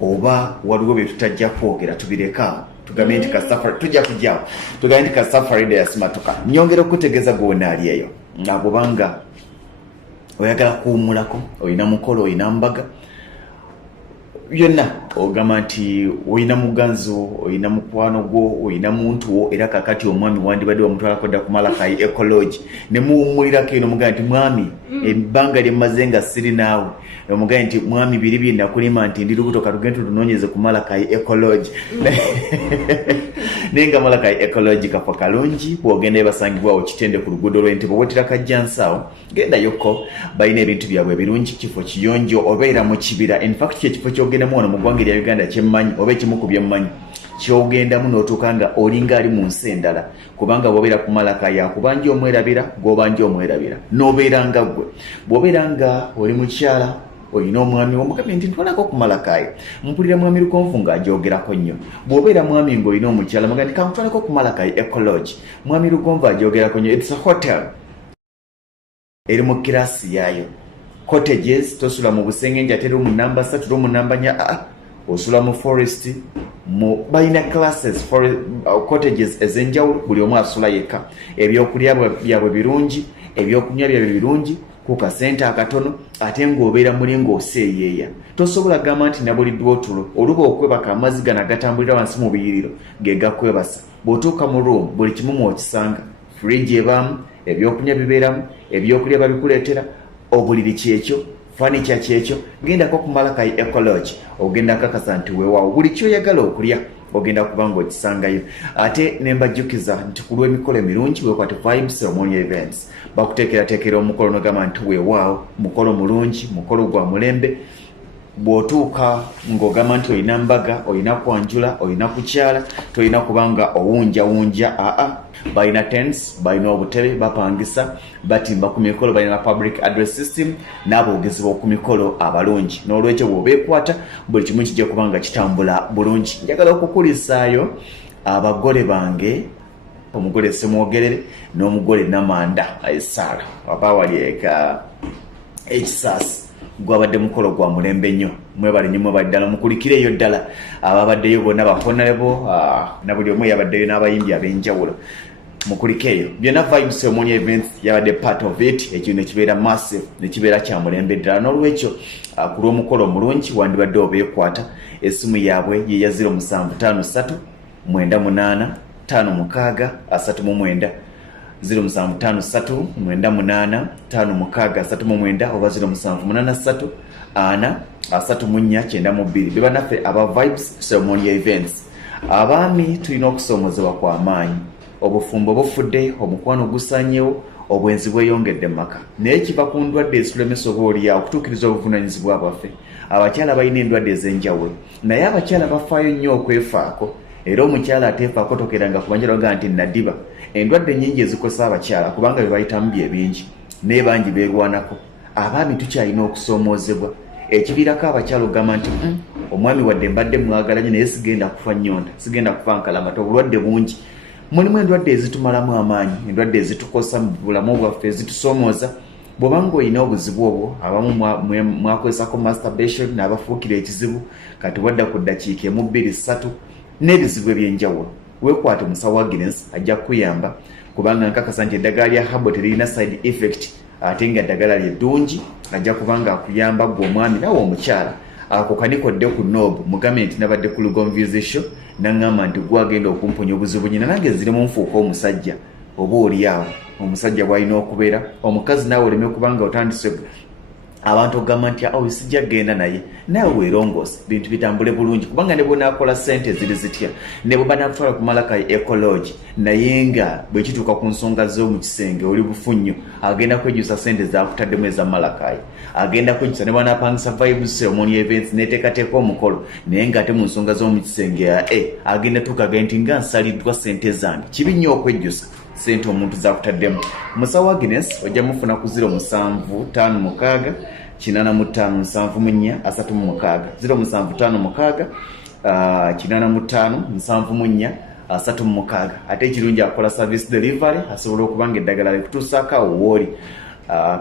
oba waliwo bye tutajja kwogera tubireka tugambe nti kasafari tujja kujjawo tugambe nti kasafari de yasimatuka nyongera okutegeeza gwonna ali eyo ng'agobanga oyagala kuwummulako olina mukolo olina mbaga byonna ogamba nti olina muganzo olina mukwano gwo olina muntu wo era kakati omwami wandibadde wamutwalako dda ku Malakai Ecology ne muwummulirako eno mugamba nti mwami ebbanga lyemmaze nga siri naawe omugamba nti mwami biri bye nakulima nti ndi lubuto katugende tunoonyeze ku Malakai Ecology naye nga Malakai Ecology kafa kalungi bw'ogenda ebasangibwawo kitende ku luguudo lw'Entebbe wotera kajjansaawo gendayoko balina ebintu byabwe ebirungi kifo kiyonjo obeera mu kibira in fact kyekifo kyogendamu wano mu ggwanga lya Uganda kyemmanyi oba ekimu ku byemmanyi kyogendamu n'otuuka nga olinga ali mu nsi endala kubanga bw'obeera ku Malakai akubanja omwerabira gw'obanja omwerabira n'obeera nga ggwe bw'obeera nga oli mukyala olina omwami omugambye nti ntwalako ku Malakai mpulira mwami Lukonfu ng'ajogerako nnyo bw'obeera mwami ng'olina omukyala mugambye nti kamutwalako ku Malakai Ecology mwami Lukonfu ajogerako nnyo it's a hotel eri mu kirasi yaayo cottages tosula mu busengenja ate mu namba 3 mu namba 4 osula mu forest mu balina classes for cottages ez'enjawulo buli omu asula yekka ebyokulya byabwe birungi ebyokunywa byabwe birungi ku kasente akatono ate ng'obeera mulingo oseeyeeya tosobola gamba nti nabuliddwa otulo oluba okwebaka amazzi gano agatambulira wansi mu biyiriro ge gakwebasa bw'otuuka mu room buli kimu mw'okisanga fridge ebaamu ebyokunywa bibeeramu ebyokulya babikuleetera obuliri kyekyo furniture kyekyo gendako ku Malakai Ecology ogenda kakasa nti weewaawo buli kyoyagala okulya ogenda kuba ng'okisangayo ate ne mbajjukiza nti ku lw'emikolo emirungi weekwate Vibes Ceremonial Events bakuteekerateekera omukolo n'ogamba nti weewaawo mukolo mulungi mukolo gwa mulembe bw'otuuka ng'ogamba nti olina mbaga olina kwanjula olina kukyala tolina kubanga owunjawunja balina tents balina obutebe bapangisa batimba ku mikolo balina public address system n'aboogezi b'oku mikolo abalungi n'olwekyo bw'obeekwata buli kimu kijja kubanga kitambula bulungi njagala okukulisaayo abagole bange omugole Semwogerere n'omugole Namanda Saara aba wali eka ekisaasi gwabadde mukolo gwa mulembe nnyo mwebale nnyo mwebaddala mukulikireyo ddala ababaddeyo bonna bahonorable na buli omu yabaddeyo n'abayimbi ab'enjawulo mukulikeeyo byonna Vibes Ceremonial Events yabadde part of it ekintu ne kibeera massive ne kibeera kya mulembe ddala n'olwekyo ku lw'omukolo omulungi wandibadde obeekwata essimu yaabwe ye ya 0753 98 56 39 0753 98 56 oba 0783 4 34 92 beba naffe aba Vibes Ceremonial Events abaami tulina okusomozebwa kwa maanyi obufumbo bufudde omukwano gusanyewo obwenzi bweyongedde mu maka naye kiva ku ndwadde ezitulemesa oba oliawo okutuukiriza obuvunaanyizibwa bwaffe abakyala balina endwadde ez'enjawulo naye abakyala bafaayo nnyo okwefaako era omukyala ateefaako tokeranga kubanjala ogaa nti nadiba endwadde nnyingi ezikosa abakyala kubanga bye bayitamu bye bingi naye bangi beerwanako abaami tukyalina okusoomoozebwa ekiviirako abakyala ogamba nti omwami wadde mbadde mwagalanye naye sigenda kufa nnyonda sigenda kufa nkalamata obulwadde bungi mulimu endwadde ezitumalamu amaanyi endwadde ezitukosa mu bulamu bwaffe ezitusoomooza bw'obanga olina obuzibu obwo abamu mwakozesako masturbation n'abafuukira ekizibu kati wadda ku ddakiika 2-3 n'ebizibu ebyenjawulo weekwate musawo wa Guinness ajja kukuyamba kubanga nkakasa nti eddagala lya Herbal teririna side effect ate nga eddagala lyeddungi ajja kubanga akuyamba gwe omwami nawe omukyala ako kanikodde ku noobu mugambe nti nabadde ku Lugonvizi Show naŋŋamba nti gwagenda okumponya obuzibu nyina nange zirimu nfuuka omusajja oba oliawo omusajja bw'alina okubeera omukazi naawe oleme kubanga otandise abantu ogamba nti sijja genda naye naawe weerongose bintu bitambule bulungi kubanga ne bwonaakola ssente ziri zitya ne bwe banaakutwala ku Malakai Ecology naye nga bwe kituuka ku nsonga z'omu kisenge oli bufu nnyo agenda kwejjusa ssente zaakutaddemu eza Malakai agenda kwejjusa ne bwanaapangisa Vibes Ceremonial Events neteekateeka omukolo naye ng'ate mu nsonga z'omu kisenge agenda tuukaga nti nga nsaliddwa ssente zange kibi nnyo okwejjusa sente omuntu zakutaddemu musawo wa Guinness ojja mufuna ku 0756 85 74 0756 85 74 ate ekirungi akola service delivery asobola okubanga eddagala likutuusaako awo wooli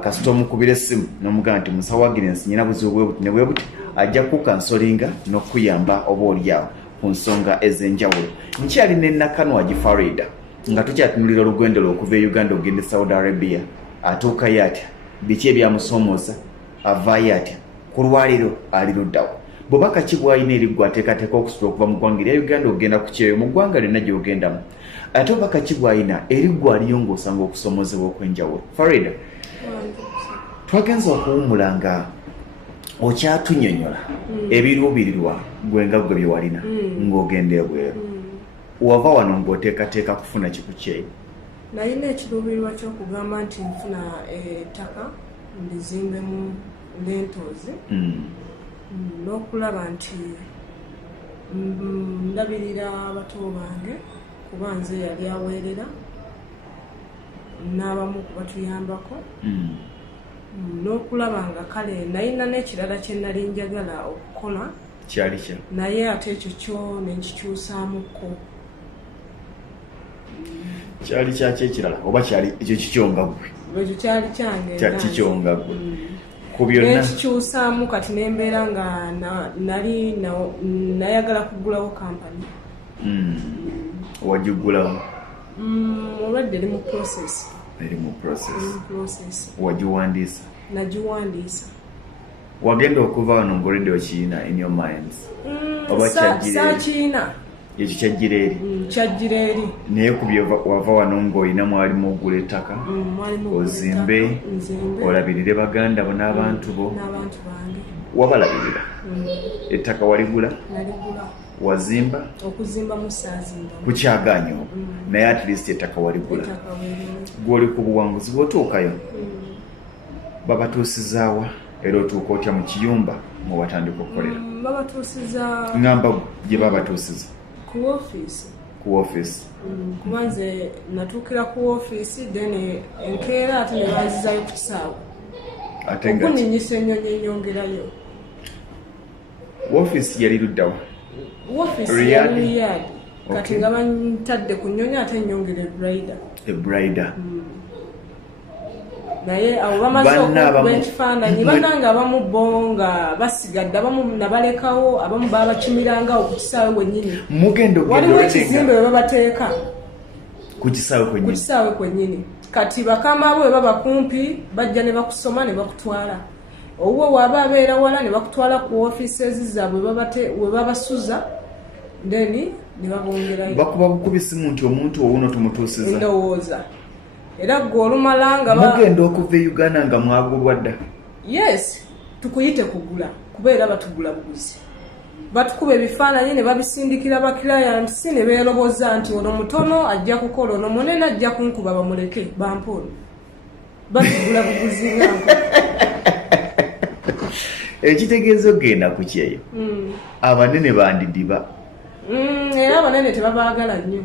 kasita omukubira essimu n'omugamba nti musawo Agnes nyina buzibu bwe buti ne bwe buti ajja kukansolinga n'okuyamba oba oliawo ku nsonga ez'enjawulo. Nkyali ne Nakanwa Farida nga tukyatunulira olugendo lwe okuva e Uganda okugenda e Saudi Arabia. Atuukayo atya, biki ebyamusomooza, avaayo atya, ku lwaliro ali luddawo. Bubaka ki bw'alina eri ggwe ateekateeka okusula okuva mu ggwanga erya Uganda okugenda ku kyeyo mu ggwanga lyonna gy'ogendamu. Ate obubaka ki bw'alina eri ggwe aliyo ng'osanga okusomoozebwa okw'enjawulo. Farida, twagenza okuwummula nga okyatunyonyola ebiruubirirwa gwe nga ggwe bye walina ng'ogenda ebweru. Wava wano ng'oteekateeka kufuna kiku kyeyo? Nalina ekiruubirirwa ky'okugamba nti nfuna ettaka ndizimbemu lentoozi n'okulaba nti ndabirira abato bange kuba nze yali aweerera n'abamu kubatuyambako n'okulaba nga kale nalina n'ekirala kye nali njagala okukola kyali kya naye ate ekyo kyo nenkikyusaamuko. Kyali kyaki ekirala oba kyali ekyo kikyonga ggwe? Ekyo kyali kyange kikyonga ggwe ku byonna nekikyusaamu kati nembeera nga nali nayagala kugulawo kampani. Wagigulawo? Olwadde eri mu process. Eri mu process. Wagiwandiisa? Nagiwandiisa. Wagenda okuva wano ng'olidde okiina in your minds? Oba kyagireri? Ekyo kyagireri? Kyagireri. Naye ku bye wava wano ng'olina mwalimu ogula ettaka ozimbe olabirire baganda bo n'abantu bo? N'abantu bange. Wabalabirira? Ettaka waligula? Naligula. Wazimba? Okuzimba musaazimba. Kukyaganya okwo naye at least ettaka waligula. Gw'oli ku buwanguzi bw'otuukayo babatuusizaawa era otuuka otya mu kiyumba mwe watandika okukolera? Babatuusiza ngamba gye babatuusiza? Ku ofiisi. Ku ofiisi? Kuba nze natuukira ku ofiisi then enkeera ate ne banzizaayo ku kisaawe okuninyisa ennyonyi enyongerayo. Ofiisi yali luddawa? Ofiisi yali Riyadh kati nga bantadde ku nnyonyi ate ennyongera Ebraida. Naye abo bamaze okuba ekifaananyi bannanga abamu bo nga basigadde abamu nabalekawo abamu babakimirangawo ku kisaawe kwennyini. Waliwo ekizimbe we babateeka ku kisaawe kwennyini. Kati bakama abo we baba kumpi bajja ne bakusoma ne bakutwala. Owo waba abeera wala ne bakutwala ku ofiisi zaabwe we babasuza then ne babongerayo. Bakuba bukubisimu nti omuntu owuno tumutuusiza? Ndowooza. Era gwe olumala nga mugenda okuva e Uganda nga mwagulwa dda? Yes, tukuyite kugula kuba era batugula buguzi. Batukuba ebifaananyi ne babisindikira bakirayantsi ne beeroboza nti ono mutono ajja kukola ono munene ajja kunkuba bamuleke bampono. Batugula buguzi nganko. Ekitegeeza ogenda ku kyeyo abanene bandidiba? Era abanene tebabaagala nnyo.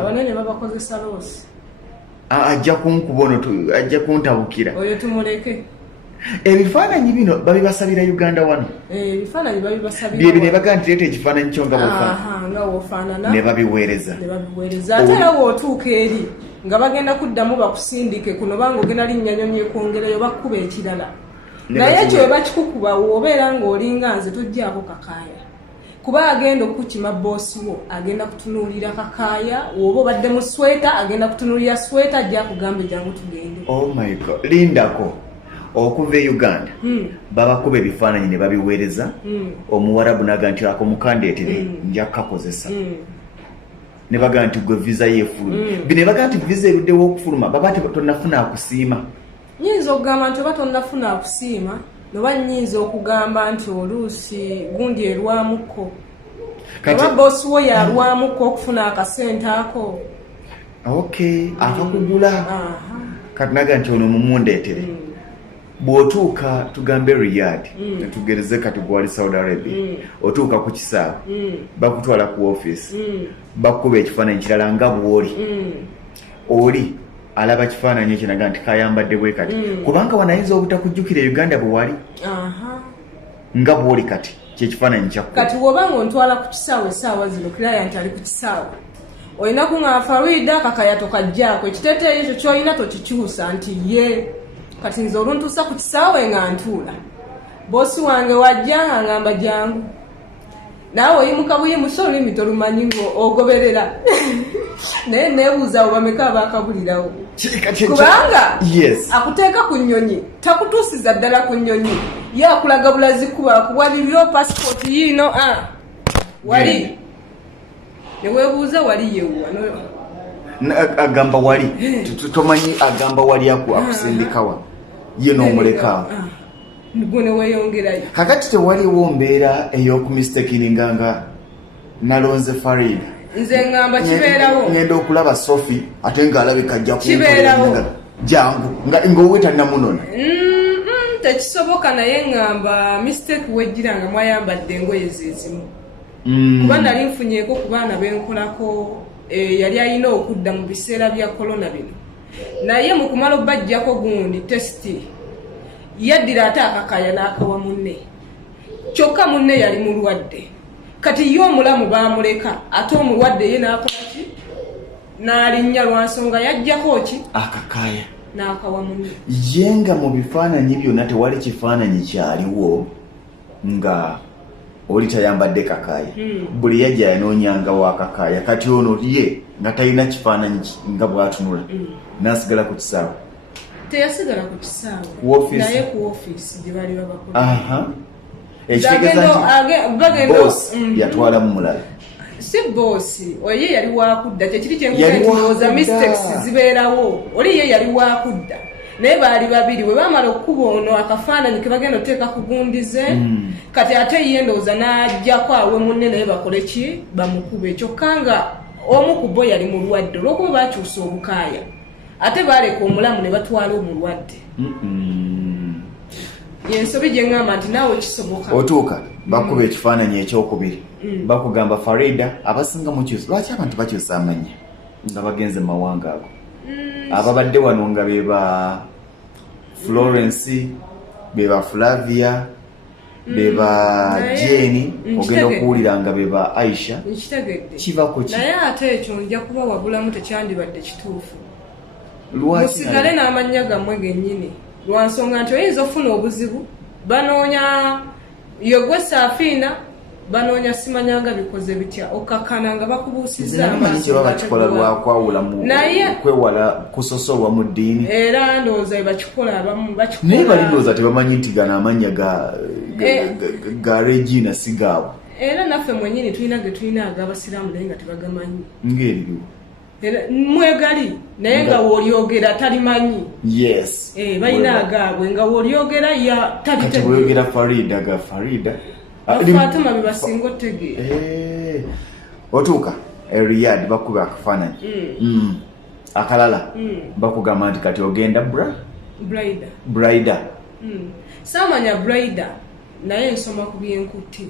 Abanene babakozesa loosi. Ajja kunkuba ono ajja kuntabukira oyo tumuleke. Ebifaananyi bino babibasabira Uganda wano? Ebifaananyi babibasabira bye bine baga nti leeta ekifaananyi kyo nga wofaanana ne babiweereza. Ate era bw'otuuka eri nga bagenda kuddamu bakusindike kuno banga ogenda linnya nyonyi ekwongerayo bakkuba ekirala. Naye ekyo we bakikukuba w'obeera ng'olinga nze toggyako kakaaya kuba agenda okukima boosi wo agenda kutunuulira kakaaya woba obadde mu sweta agenda kutunuulira sweta ajja kugambe jangu tugende. Oh my God, lindako okuva e Uganda babakuba ebifaananyi ne babiweereza omuwarabu naga nti ako mukandeetere nja kukakozesa ne baga nti gwe visa yeefuluma bine baga nti visa eruddewo okufuluma baba tonnafuna akusiima. Nyinza okugamba nti oba tonnafuna akusiima noba nnyinza okugamba nti oluusi gundi erwamuko oba boosi wo yalwamuko okufuna akasente ako. Akakugula kati naga nti ono mumundeetere. Bw'otuuka tugambe Riyadh tugereze kati gwali Saudi Arabia otuuka ku kisaawe bakutwala ku ofiisi bakuba ekifaananyi kirala nga bw'oli oli alaba kifaananyi ekinaga nti kayambadde bwe kati kubanga wanayinza obutakujjukira Uganda bwe wali nga bw'oli kati kyekifaananyi kyakku. Kati w'oba ng'ontwala ku kisaawe essaawa zino client ali ku kisaawe olina kuŋŋamba Farida kakayato kajjaako ekiteeteeyo ekyo ky'olina tokikyusa nti ye kati nze oluntuusa ku kisaawe nga ntuula boosi wange wajja nga ngamba jangu naawe oyimuka buyimusa olulimi tolumanyi ng'ogoberera naye neebuuza abo bameka abaakabulirawo kubanga akuteeka ku nnyonyi takutuusiza ddala ku nnyonyi ye akulaga bulazi kuba akuwaliriro pasipooti yiino wali neweebuuza wali yewuwa agamba wali tomanyi agamba wali akusindikawa ye n'omulekaawo gwe neweyongerayo kakati tewaliwo mbeera ey'okumistakininga nga nalonze Farid nze ngamba kibeerawo ngenda okulaba Sophie ate ng'alabika ajja kibeerawo jangu ng'owe tannamunona tekisoboka naye ngamba mistake wejjira nga mwayambadde engoye zezimu kuba nali nfunyeeko ku baana benkolako yali alina okudda mu biseera bya korona bino naye mu kumala obbajjako gundi tesiti yaddira ate akakaya n'akawa munne kyokka munne yali mulwadde kati ye omulamu baamuleka ate omulwadde ye n'akolaki n'alinnya lwansonga yajjako ki akakaya n'akawa munne ye nga mu bifaananyi byonna tewali kifaananyi kyaliwo nga oli tayambadde kakaya buli yajja yanoonyangawo akakaya kati ono ye nga talina kifaananyi nga bw'atunula n'asigala ku kisaawe teyasigala ku kisaawe naye ku ofiisi gye bali babakola boss yatwalamu mulala si boosi oye yali wakudda kyekiri kyenkuza mistakes zibeerawo oli ye yali wakudda naye baali babiri bwe bamala okukuba ono akafaananyi ke bagenda oteeka kugundize kati ate ye ndowooza n'ajjako awe munne naye bakole ki bamukube kyokka nga omu ku bo yali mulwadde olw'okuba bakyusa obukaaya ate baaleka omulamu ne batwala omulwadde yensobi gye ngamba nti naawe kisoboka otuuka bakuba ekifaananyi ekyokubiri bakugamba Farida abasinga mukyusa lwaki abantu bakyusa amanya nga bagenze mu mawanga ago ababadde wano nga beba Florence beba Flavia beba Jenny ogenda okuwulira nga beba Aisha kivako ki naye ate ekyo nja kuba wabulamu tekyandibadde kituufu musigale n'amannya gammwe gennyini lwansonga nti oyinza ofuna obuzibu banoonya yogwe Safina banoonya simanyanga bikoze bitya okakkana nga bakubuusiza bakikola lwakwawula kwewala kusosolwa mu ddiini era ndowooza bakikola abamu naye balindowooza tebamanyi nti gano amanya ga Regina si gaabwe era naffe mwenyini tulina ge tulina ag'abasiraamu naye nga tebagamanyi ng'eririwo mwegali naye nga w'olyogera talimanyi balina agaabwe nga w'olyogera kati bweyogera Farida ga Farida Fatuma bibasinga otegeera otuuka Riyadh bakuba akafaananyi akalala bakugamba nti kati ogenda Brida saamanya Brida naye nsoma ku byenkutti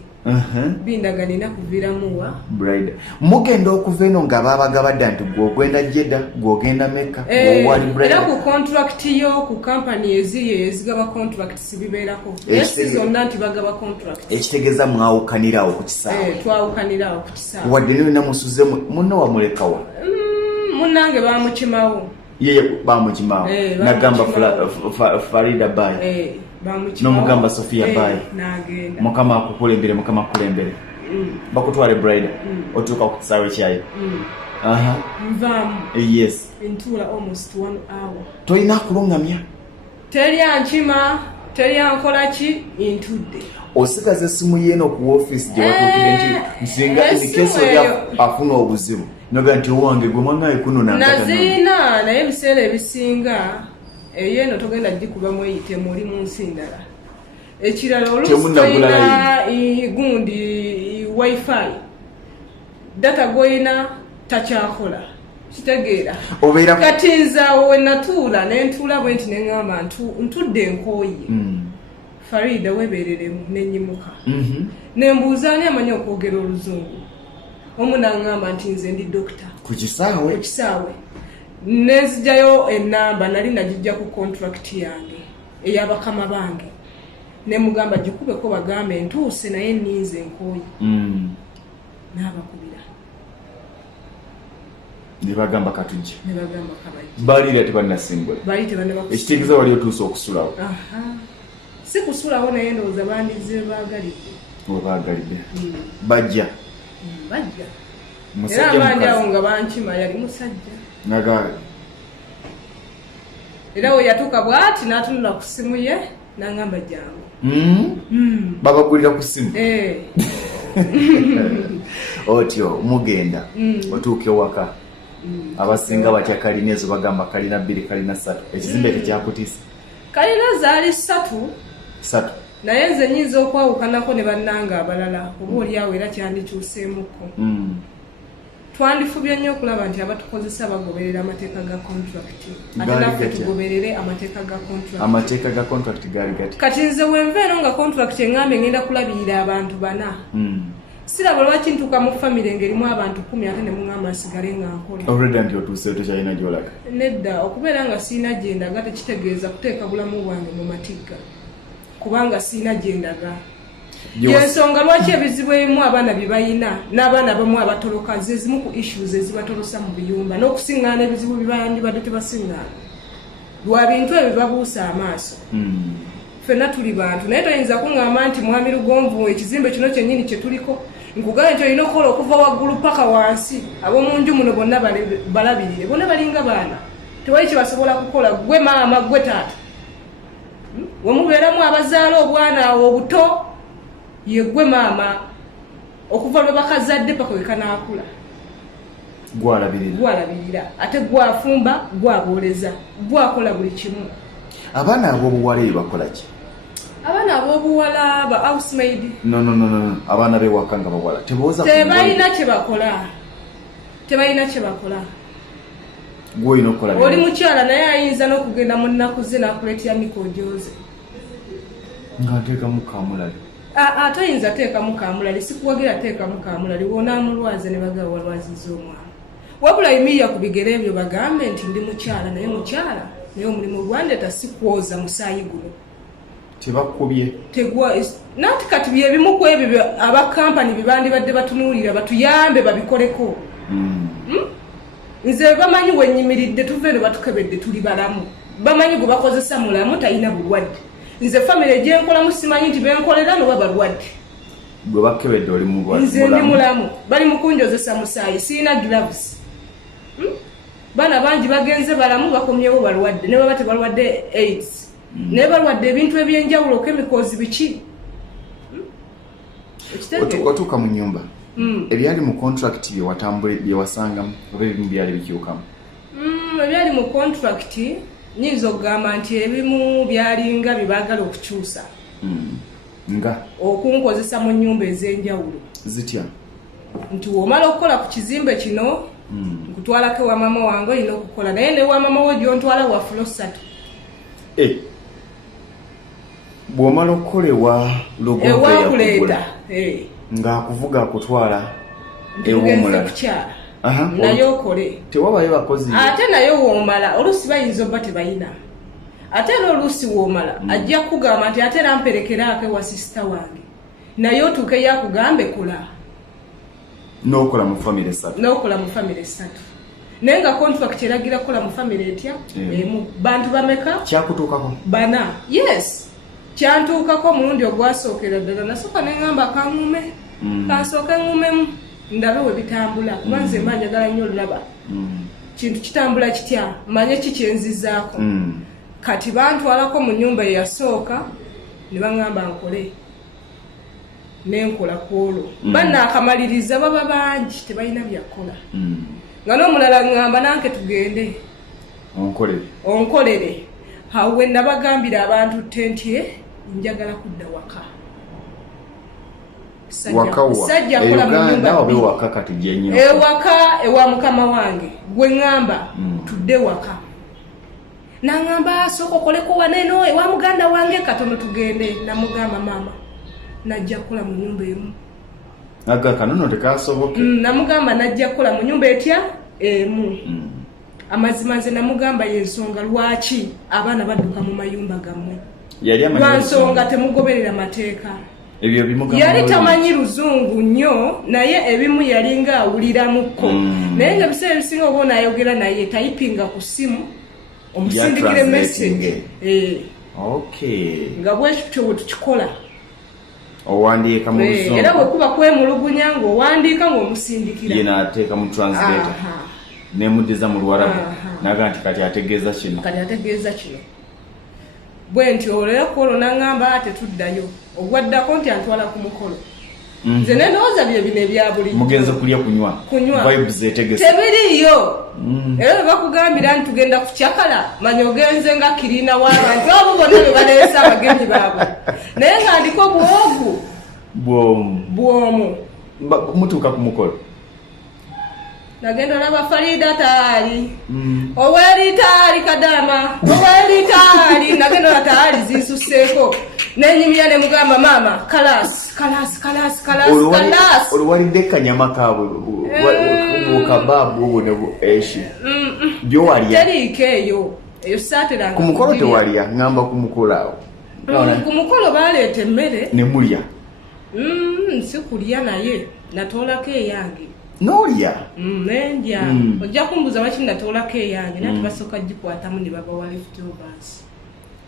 bindaga nina kuviiramuwa Brida mugenda okuva eno nga baabagabadda nti gw'ogenda Jeddah gw'ogenda Mecca gw'owali Brida era ku contract yo ku kampani eziri ezigaba contracts bibeerako esi zonna nti bagaba contract ekitegeeza mwawukanirawo ku kisaawe twawukanirawo ku kisaawe wadde nyo namusuze munne wamulekawa munnange baamukimawo ye baamukimawo nagamba Farida Baye n'omugamba Sofia Baye mukama akukulembere mukama akulembere bakutwale Brida otuuka ku kisaawe kyayo nvaamu yes ntuula almost 1 hour tolina kulungamya teryankima teryankola ki ntudde osigaza essimu yeeno ku ofiisi gye watuukire nti nsinga indikeso afuna obuzibu noga nti owange gwe mwangaye kuno nazirina naye ebiseera ebisinga yeeno togenda gikubamu eyitemu oli mu nsi ndala ekirala olusiina gundi wifi data goyina takyakola kitegeera kati nzaawo wenatuula nentuula bwe nti neŋŋamba ntudde enkooyi Farida webereremu nenyimuka nembuuza ani amanyi okwogera oluzungu omu naŋŋamba nti nze ndi dokita ku kisaawe nezijayo enamba nali nagijja ku contract yange ey'abakama bange nemugamba gikubeko bagambe ntuuse naye nninze enkooyi n'abakubira ne bagamba katujja ne bagamba kabajja balira tebannasimbula bali tebannaba ekitegeeza wali otuusa okusulawo si kusulawo naye ndowooza bandize baagalidde webaagalidde bajja era abangi awo nga bankima yali musajja nagaali era we yatuuka bw'ati n'atunula ku ssimu ye n'angamba jangu babagulira ku ssimu otyo mugenda otuuka ewaka abasinga batya kalina ezo bagamba kalina 2 kalina 3 ekizimbe tekyakutiisa kalina zaali 3 naye nze nyinza okwawukanako ne bannanga abalala oba oliawo era kyandikyuseemuko twandifubye nnyo okulaba nti abatukozesa bagoberera amateeka ga contract ate naffe tugoberere amateeka ga contract gaali gati kati nze wenva eno nga contract eŋŋambe ngenda kulabirira abantu 4 siraba lwaki ntuuka mu famire ngerimu abantu 10 ate ne muŋŋamba nsigale nga nkola already nti otuuse tokyalina gyolaga nedda okubeera nga siina gyendaga tekitegeeza kuteeka bulamu bwange mu matigga kubanga siina gyendaga yensonga lwaki ebizibu ebimu abaana bye balina n'abaana abamu abatoloka zezimu ku issues ezibatolosa mu biyumba n'okusiŋŋaana ebizibu bibandibadde tebasiŋŋaana lwa bintu ebyo bibabuusa amaaso ffenna tuli bantu naye toyinza kuŋŋamba nti mwami Lugonvu ekizimbe kino kyennyini kye tuliko nkugabe nti olina okukola okuva waggulu paka wansi ab'omu nju muno bonna balabirire bonna balinga baana tewali kyebasobola kukola gwe maama gwe taata wemubeeramu abazaala obwana awo obuto ye gwe maama okuva lwe bakazadde paka wekanaakula gwalabirira ate gwafumba gwabooleza gwakola buli kimu abaana ab'obuwala ebyo bakola ki abaana ab'obuwala ba housemaid no abaana b'ewaka nga bawala tebalina kye bakola gwolina okukola oli mukyala naye ayinza n'okugenda mu nnaku ze n'akuleetera mikojooze ng'ateekamu kamulali toyinza teekamu kamulali sikuwagira teekamu kamulali wonaamulwaze ne bagaba walwaziza omwana wabula yimiya ku bigere ebyo bagambe nti ndi mukyala naye omulimu gwandeeta sikwoza musaayi guno tebakubye nati kati byebimu ku ebyo abakampani bibandibadde batunuulira batuyambe babikoleko nze bamanyi wenyimiridde tuve ne batukebedde tuli balamu bamanyi gwe bakozesa mulamu talina bulwadde nze famire gyenkolamu simanyi nti benkolera noba balwadde gwe bakebedde oli mulwadde nze ndi mulamu bali mukunjozesa musaayi siina gloves baana bangi bagenze balamu bakomyewo balwadde ne baba tebalwadde AIDS naye balwadde ebintu ebyenjawulo chemicals biki otuuka mu nyumba ebyali mu contract byewasangamu oba ebimu byali bikyukamu ebyali mu contract nyinza okugamba nti ebimu byalinga byebaagala okukyusa nga okunkozesa mu nnyumba ez'enjawulo zitya nti womala okukola ku kizimbe kino nkutwalako ewa mama wange olina okukola naye newa mama we gyontwala wa fulo 3 bw'omala okukola ewa ewakuleeta ng'akuvuga akutwala ew'omulala naye okole tewabayo bakozi ate naye woomala oluusi bayinza obba tebayina ate era oluusi woomala ajja kugamba nti ate era mperekeraako ewa sisita wange naye otuuke yakugambe kola n'okola mu famire 3 naye nga contract eragira kukola mu famire etya emu bantu bameka kyakutuukako 4 yes kyantuukako omulundi ogwasookera ddala nasooka neŋŋamba kaŋŋume kansooke ŋŋumemu ndabe we bitambula kuba nze mba njagala nnyo olulaba kintu kitambula kitya manye kikyenzizaako kati bantwalako mu nnyumba eyasooka ne baŋŋamba nkole nenkola kwolwo bannakamaliriza baba bangi tebalina byakkola nga n'omulala ŋŋamba nanke tugende onkolere awo we nabagambira abantu tenti njagala kudda waka sajja kola mu nyumba ewaka ewa mukama wange gwe ŋŋamba tudde waka naŋŋamba sooka okoleko waneno ewa muganda wange katono tugende namugamba maama najja kukola mu nyumba emu kanono tekasoboke namugamba najja kukola mu nyumba etya emu amazima nze namugamba yensonga lwaki abaana badduka mu mayumba gammwe lwansonga temugoberera mateeka ebyo bimugamba yali tamanyi luzungu nnyo naye ebimu yalinga awuliramuko naye nga biseera ebisinga oba onayogera naye tayipinga ku ssimu omusindikire message nga bwekityo bwe tukikola owandiika mu luzungu era bwekuba kwemulugunya ng'owandiika ng'omusindikira ye n'ateeka mu translator nemuddiza mu Luwarabu naga nti kati ategeeza kino bwe nti olweko olwo naŋŋamba ate tuddayo ogwaddako nti antwala ku mukolo nze nenooza bye bino ebya bulijjo mugenze kulya kunywa vibes etegese tebiriiyo era bwe bakugambira nti tugenda kucyakala manya ogenze nga kirina w'abantu abo bonna be baleese abagenyi baabwe naye nga ndiko bwomu mutuuka ku mukolo nagenda olaba Farida taali ow'eritaali kadama ow'eritaali nagenda ola taali zinsuseeko nenyimira ne mugamba maama kalasi oluwalidde kanyama kaabwe bukabaabu obwo ne eshi gyowalya teriiko eyo saateranga ku mukolo tewalya ngamba ku mukolo awo ku mukolo baaleeta emmere ne mulya si kulya naye natoolako eyange n'olya nendya ojja kumbuuza waki natoolako eyange naye tebasooka gikwatamu ne babawa leftovers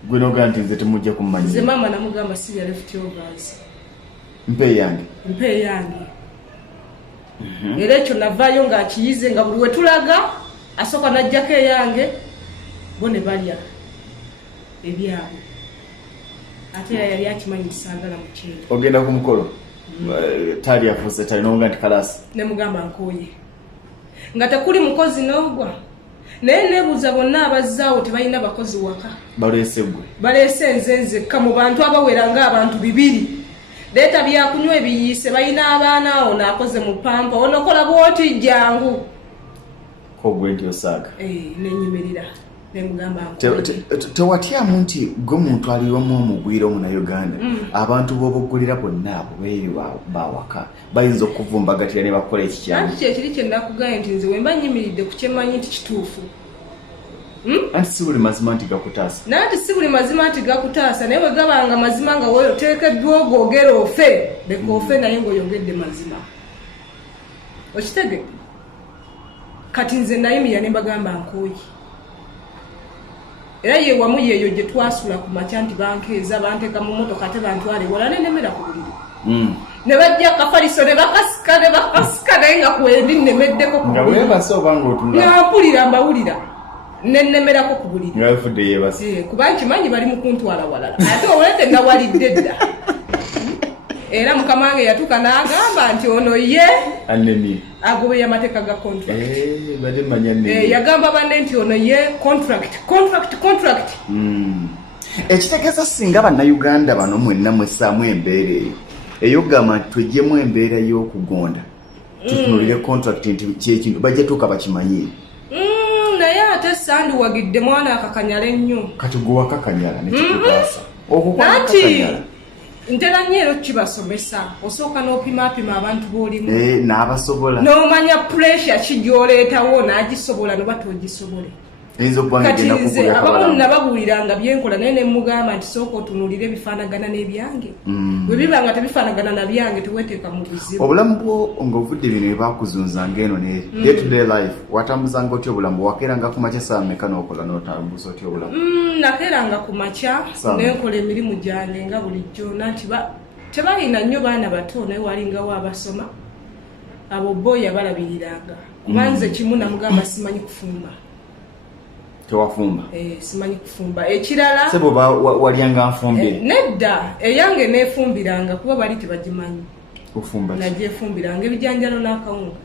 gwe noga nti nze temujja kummanyi nze maama namugamba sirya leftovers mpe eyange era ekyo navaayo ng'akiyize nga buli we tulaga asooka n'ajjako eyange bo ne balya ebyabwe ate era yali akimanyi ntisaagala mukyere ogenda ku mukolo tali afuuse tali noga nti kalasi ne mugamba nkooye nga tekuli mukozi n'ogwa naye nebuuza bonna abazzaawo tebalina bakozi waka baleese nze nzekka mu bantu abawera ng'abantu 2 leeta byakunywa ebiyiise balina abaana awo naakoze mu pampa onokola bwoti jangu kogwe nti osaaga nenyimirira nemugamba tewatyamu nti gwe muntu aliwamu omugwira omunauganda abantu b'obuggulira bonna abo beeyo bawaka bayinza okuvumbagatira ne bakola ekikyamu kyekiri kyendakugaye nti nze wemba nyimiridde ku kyemanyi nti kituufu anti si buli mazima nti gakutaasa nanti si buli mazima nti gakutaasa naye bwe gabanga mazima nga weoteekeddwa ogwogera ofe leka ofe naye ng'oyogedde mazima okitege kati nze nayimira ne mbagamba nkooyi era yewamu yeeyo gye twasula ku makya nti bankeeza banteeka mu motoka tebantwale wala nenemera ku buliri ne bajja akafaliso ne bakasika naye nga kwendi nnemeddeko ku buliri nga mpulira mbawulira nennemerako ku buliri kuba nkimanyi bali mu kuntwala walala ate olwete nawalidde dda era mukama wange yatuuka n'agamba nti ono ye agoberera amateeka ga contract yagamba banne nti ono ye contract ekitegeeza singa bannayuganda bano mwenna mwessaamu embeera eyo eyogamba nti tweggyemu embeera y'okugonda tutunulire contract nti kyekintu bajja tuuka bakimanyire naye ate sandiwagidde mwana akakanyala ennyo kati gwe wakakanyala nekikutaasa okukakanyala ntera nnyo ero kibasomesa osooka n'opimaapima abantu b'olimu n'abasobola n'omanya puresya ki gy'oleetawo n'agisobola noba togisobole kati nze abamu nababuuliranga byenkola naye nemugamba nti sooka otunulire ebifaanagana n'ebyange bwe biba nga tebifaanagana na byange teweteeka mu bizibu obulamu bwo ng'ovudde bino ebakuzunzanga eno ne day to day life watambuzanga otya obulamu wakeeranga ku makya saa mmeka n'okola n'otambuza otya obulamu nakeeranga ku makya nenkola emirimu gyange nga bulijjo nanti tebalina nnyo baana bato naye walingawo abasoma abo boya balabiriranga kuba nze kimu namugamba simanyi kufumba tewafumba simanyi kufumba ekirala sebo walyanga nfumbire nedda eyange nefumbiranga kuba bali tebagimanyi kufumba nagyefumbiranga ebijanjalo n'akawunga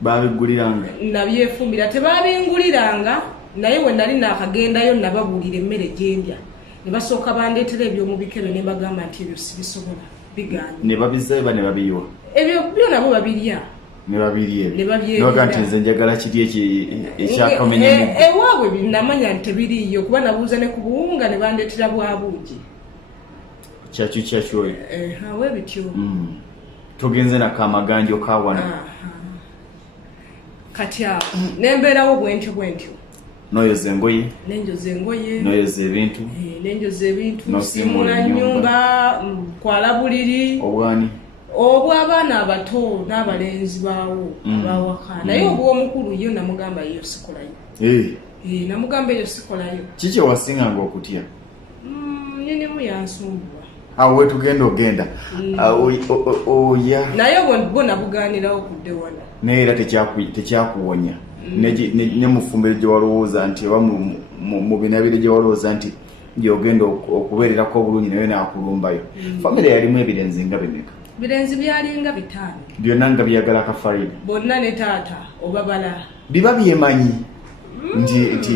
babiguliranga nabyefumbira tebabinguliranga naye we nali naakagendayo nababuulira emmere gyendya ne basooka bandeetera ebyomubikebe ne bagamba nti ebyo sibisobola biganye ne babizayo ba ne babiyiwa ebyo byo nabo babirya ne babirya nti nze njagala kiri ekyakamenyemu ewaabwe binamanya nti tebiriiyo kuba nabuuza ne ku buwunga ne bandeetera bwabuugi kyakyoyo awe bityo tugenze nakamaganjo kawana kati awo nembeerawo bwentyo noyoza engoye nenjoza engoye noyoza ebintu nenjoza ebintu nosimula nyumba kwala buliri obw'abaana abato n'abalenzi baawo abawaka naye obw'omukulu yo namugamba eyo sikolayo namugamba eyo sikolayo kiki ewasinganga okutya nyinimu yansumbuwa awo wetugenda ogenda oya naye bo nabugaanirawo kudde wano naye era tekyakuwonya ne mufumbiro gye walowooza nti oba mu binabire gye walowooza nti gyogenda okubeererako obulungi naye naakulumbayo famire yalimu ebirenzi nga bimeka birenzi byalinga 5 byonna nga byagala kafarida bonna ne taata obabala biba byemanyi nti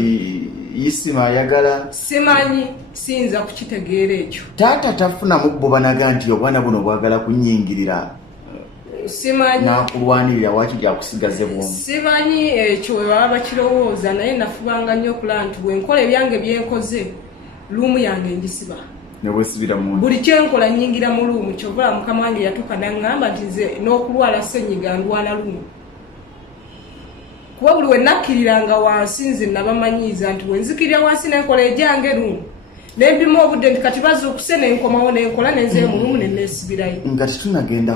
Isima ayagala simanyi sinza kukitegeera ekyo taata tafunamu bo banaga nti obwana buno bwagala kunyingirira simanyi nakulwanirira wakiri akusigaze bwomu simanyi ekyo baba bakirowooza naye nafubanga nnyo okulaba nti bwenkola ebyange byenkoze luumu yange njisiba nebwesibira mu buli kyenkola nyingira mu luumu kyova mukama wange yatuuka naŋŋamba nti nze n'okulwala ssenyiga ndwala luumu kuba buli wenakkiriranga wansi nze nabamanyiiza nti wenzikirira wansi nenkola egyange luumu nembima obudde nti kati bazuukuse nenkomawo nenkola nenzeyo mu luumu neneesibirayo nga tetunagenda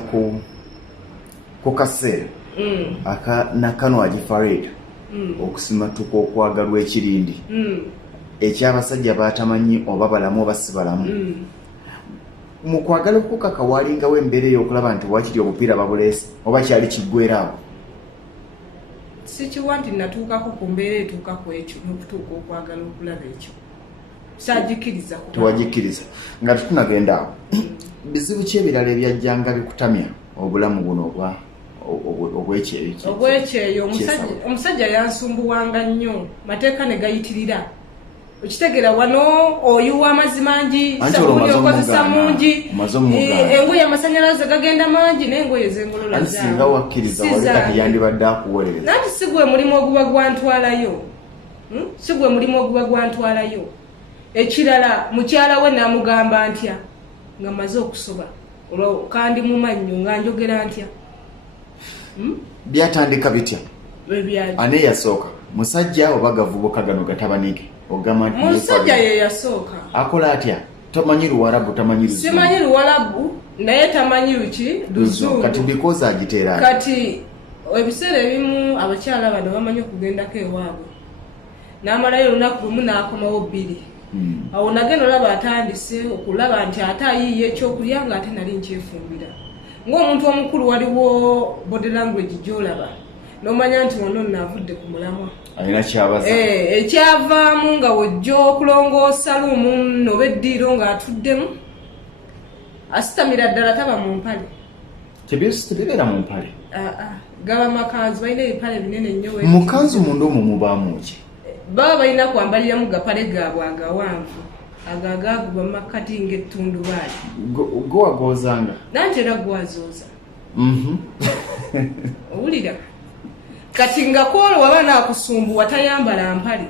ku kaseera nakano agifareda okusimatuka okwagalwa ekirindi ekyabasajja batamanyi oba balamu oba si balamu mu kwagala okukaka walingawo embeera ey'okulaba nti wakiri obupiira babuleese oba kyali kiggweeraawo sikiwa nti natuukako ku mbeera etuuka ku ekyo n'okutuuka okwagala okulaba ekyo saagikiriza tewagikkiriza nga tetunagenda awo bizibu ki ebirala ebyajjanga bikutamya obulamu buno obwekyeyo omusajja yansumbuwanga nnyo mateeka ne gayitirira okitegeera wano oyuwa amazzi mangi sabuni okozesa mungi engoye amasanyalaze gagenda mangi n'engoye zengolola singa wakkiriza wali kati yandibadde akuwolereza nanti sigwe mulimu oguba gwantwalayo ekirala mukyala we namugamba ntya nga maze okusoba olwo kandi mumannyo nga njogera ntya byatandika bitya ane yasooka musajja oba gavubuka gano gatabanike ogamba nti musajja ye yasooka akola atya tamanyi Luwarabu tamanyi Luzungu simanyi Luwarabu naye tamanyi luki Luzungu kati bikoza agiteera kati ebiseera ebimu abakyala bano bamanyi okugendako ewaabwe n'amalayo olunaku lumu n'akomawo 2 awo nagenda olaba atandise okulaba nti ate ayiiye ekyokulya nga ate nali nkyefumbira ng'omuntu omukulu waliwo body language gy'olaba n'omanya nti wano navudde ku mulamwa alina kyabaza ekyavaamu nga wojja okulongoosa luumu noba eddiiro ng'atuddemu asitamira ddala taba mu mpale tebibeera mu mpale gaba makanzu balina ebipale binene nnyo mukanzu munda omwo mubaamu ki baba balina kwambaliramu gapale gaabwe agawanvu agagaguba makkati ng'ettundubaali gowagoozanga nanti era gwazooza owulira kati nga kwolwo waba naakusumbuwa tayambala mpale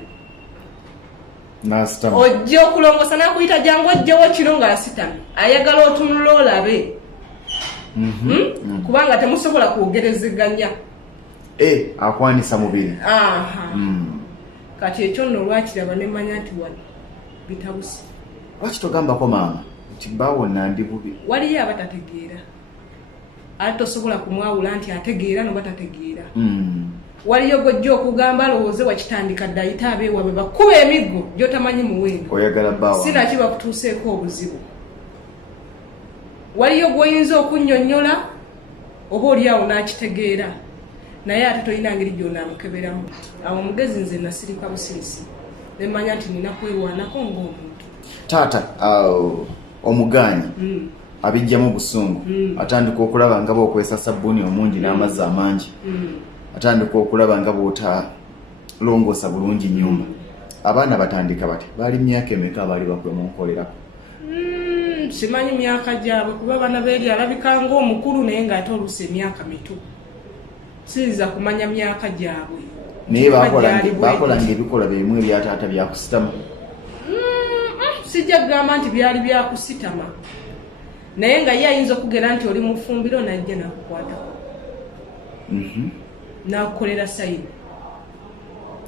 ojja okulongosa nakuyita jangu ojjawo kino ng'asitamye ayagala otunula olabe kubanga temusobola kwogerezeganya akwanisa mubiri kati ekyo nno olwakiraba nemanya nti wano bitabusi lwaki togambako maama nti baawonna ndi bubi waliyo abatategeera ate tosobola kumwawula nti ategeera noba tategeera waliyo gojja okugamba lowooze wakitandika dde ayita abeewabwe bakuba emiggo gyotamanyi muwendo oyagala baawa sinaki bakutuuseeko obuzibu waliyo gwoyinza okunnyonnyola oba oliawo n'akitegeera naye ate tolina ngeri gy'onaamukeberamu awo omugezi nze nasirika busirisi nemanya nti nina kwerwanako ng'omuntu taata omugaanyi abijjamu busungu atandika okulaba nga bookwesa sabbuuni omungi n'amazzi amangi atandika okulaba nga bootalongoosa bulungi nyumba abaana batandika bati baali myaka emeka abaali bakwemunkolerako simanyi myaka gyabwe kuba bana beeri alabika ng'omukulu naye ng'ate oluusi emyaka mito siyinza kumanya myaka gyabwe naye bakolanga ebikola bimu ebyataata byakusitama sijja kugamba nti byali byakusitama naye nga ye ayinza okugera nti oli mu ffumbiro najja nakukwatako nakukolera sayini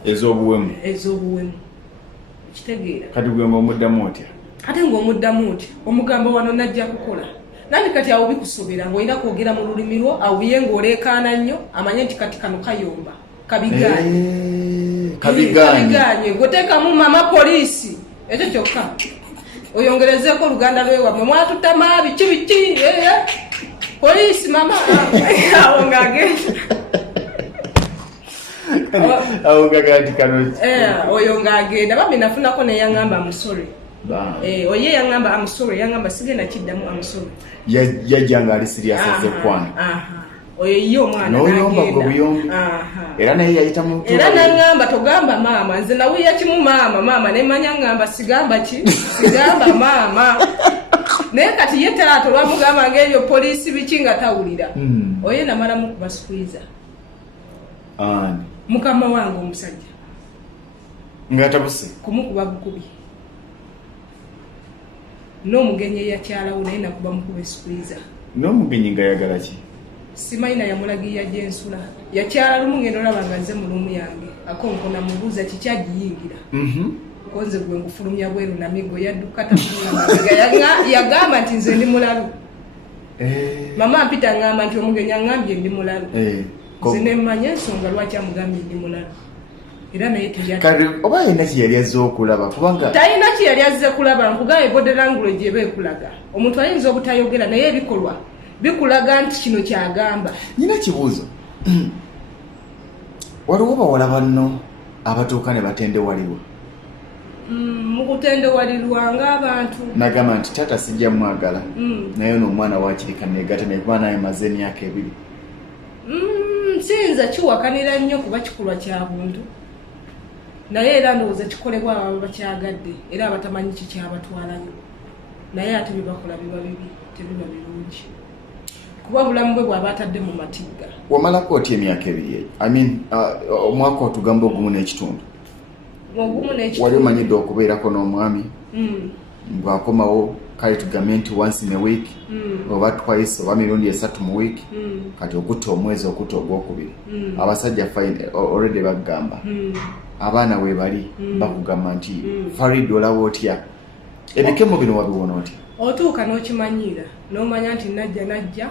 ez'obuwemu kitegeera kati gwe ng'omuddamu otya ate ng'omuddamu otya omugambo wano najja kukola nandi kati awo bikusobera ng'olina kwogera mu lulimi lwo awuye ng'oleekaana nnyo amanye nti kati kano kayomba kabiganye goteekamu mama poliisi ekyo kyokka oyongerezeeko oluganda lwewamwe mwatutta maabi kibiki poliisi mama awo ng'agenda oyo ng'agenda bambi nafunako neyaŋŋamba amusore oye yaŋŋamba amusore yaŋŋamba sigenda kiddamu amusore yajja ng'ali siriyasi ekwano oyo ye omwana n'oyomba gwe buyombi era naye yayita mu era naŋŋamba togamba maama nze nawulira kimu maama nemanya ŋŋamba sigamba maama naye kati ye taata olwamugamba ng'ebyo poliisi biki nga tawulira oye namalamu kubasukwiza mukama wange omusajja ng'atabuse kumukuba bukubi n'omugenyi eyakyalawo naye nakuba mukuba esukwiza n'omugenyi nga yagala ki simayina yamulagirira gyensula yakyala lumu ngendo olaba nga nze mu lumu yange akonkona mubuuza kikyagiyingira konze gwe ngufulumya bweru namigo yadduka tafunamabega yagamba nti nze ndi mulalu mama mpita ngamba nti omugenyi aŋŋambye ndi mulalu nze nemmanya ensonga lwaki amugambye ndi mulalu era naye oba alina kyeyali azze okulaba kubanga talina kyeyali azze kulaba nkugaye body language eba ekulaga omuntu ayinza obutayogera naye ebikolwa bikulaga nti kino kyagamba. Nyina kibuuzo waliwo bawala banno abatuuka ne batendewalirwa mu kutendewalirwa ng'abantu nagamba nti taata sijja mwagala naye n'omwana wakirika negata nekuba naye maze emyaka 2 nsinza kiwakanira nnyo kuba kikolwa kya buntu naye era ndowooza kikolebwa ababa bakyagadde era abatamanyi kikyabatwalayo naye ate bibakola biba bibi tebiba birungi kuba bulamu bwe bw'aba atadde mu matigga. Wamalako otya emyaka 2 omwaka otugamba ogumu n'ekitundu wali omanyidde okubeerako n'omwami ng'akomawo kale tugambe nti once in a week oba twice oba mirundi 3 mu week kati okutta omwezi okutta ogwokubiri abasajja already bagamba abaana we bali bakugamba nti Farid olawo otya ebikemo bino wabiwona otya otuuka n'okimanyira n'omanya nti najja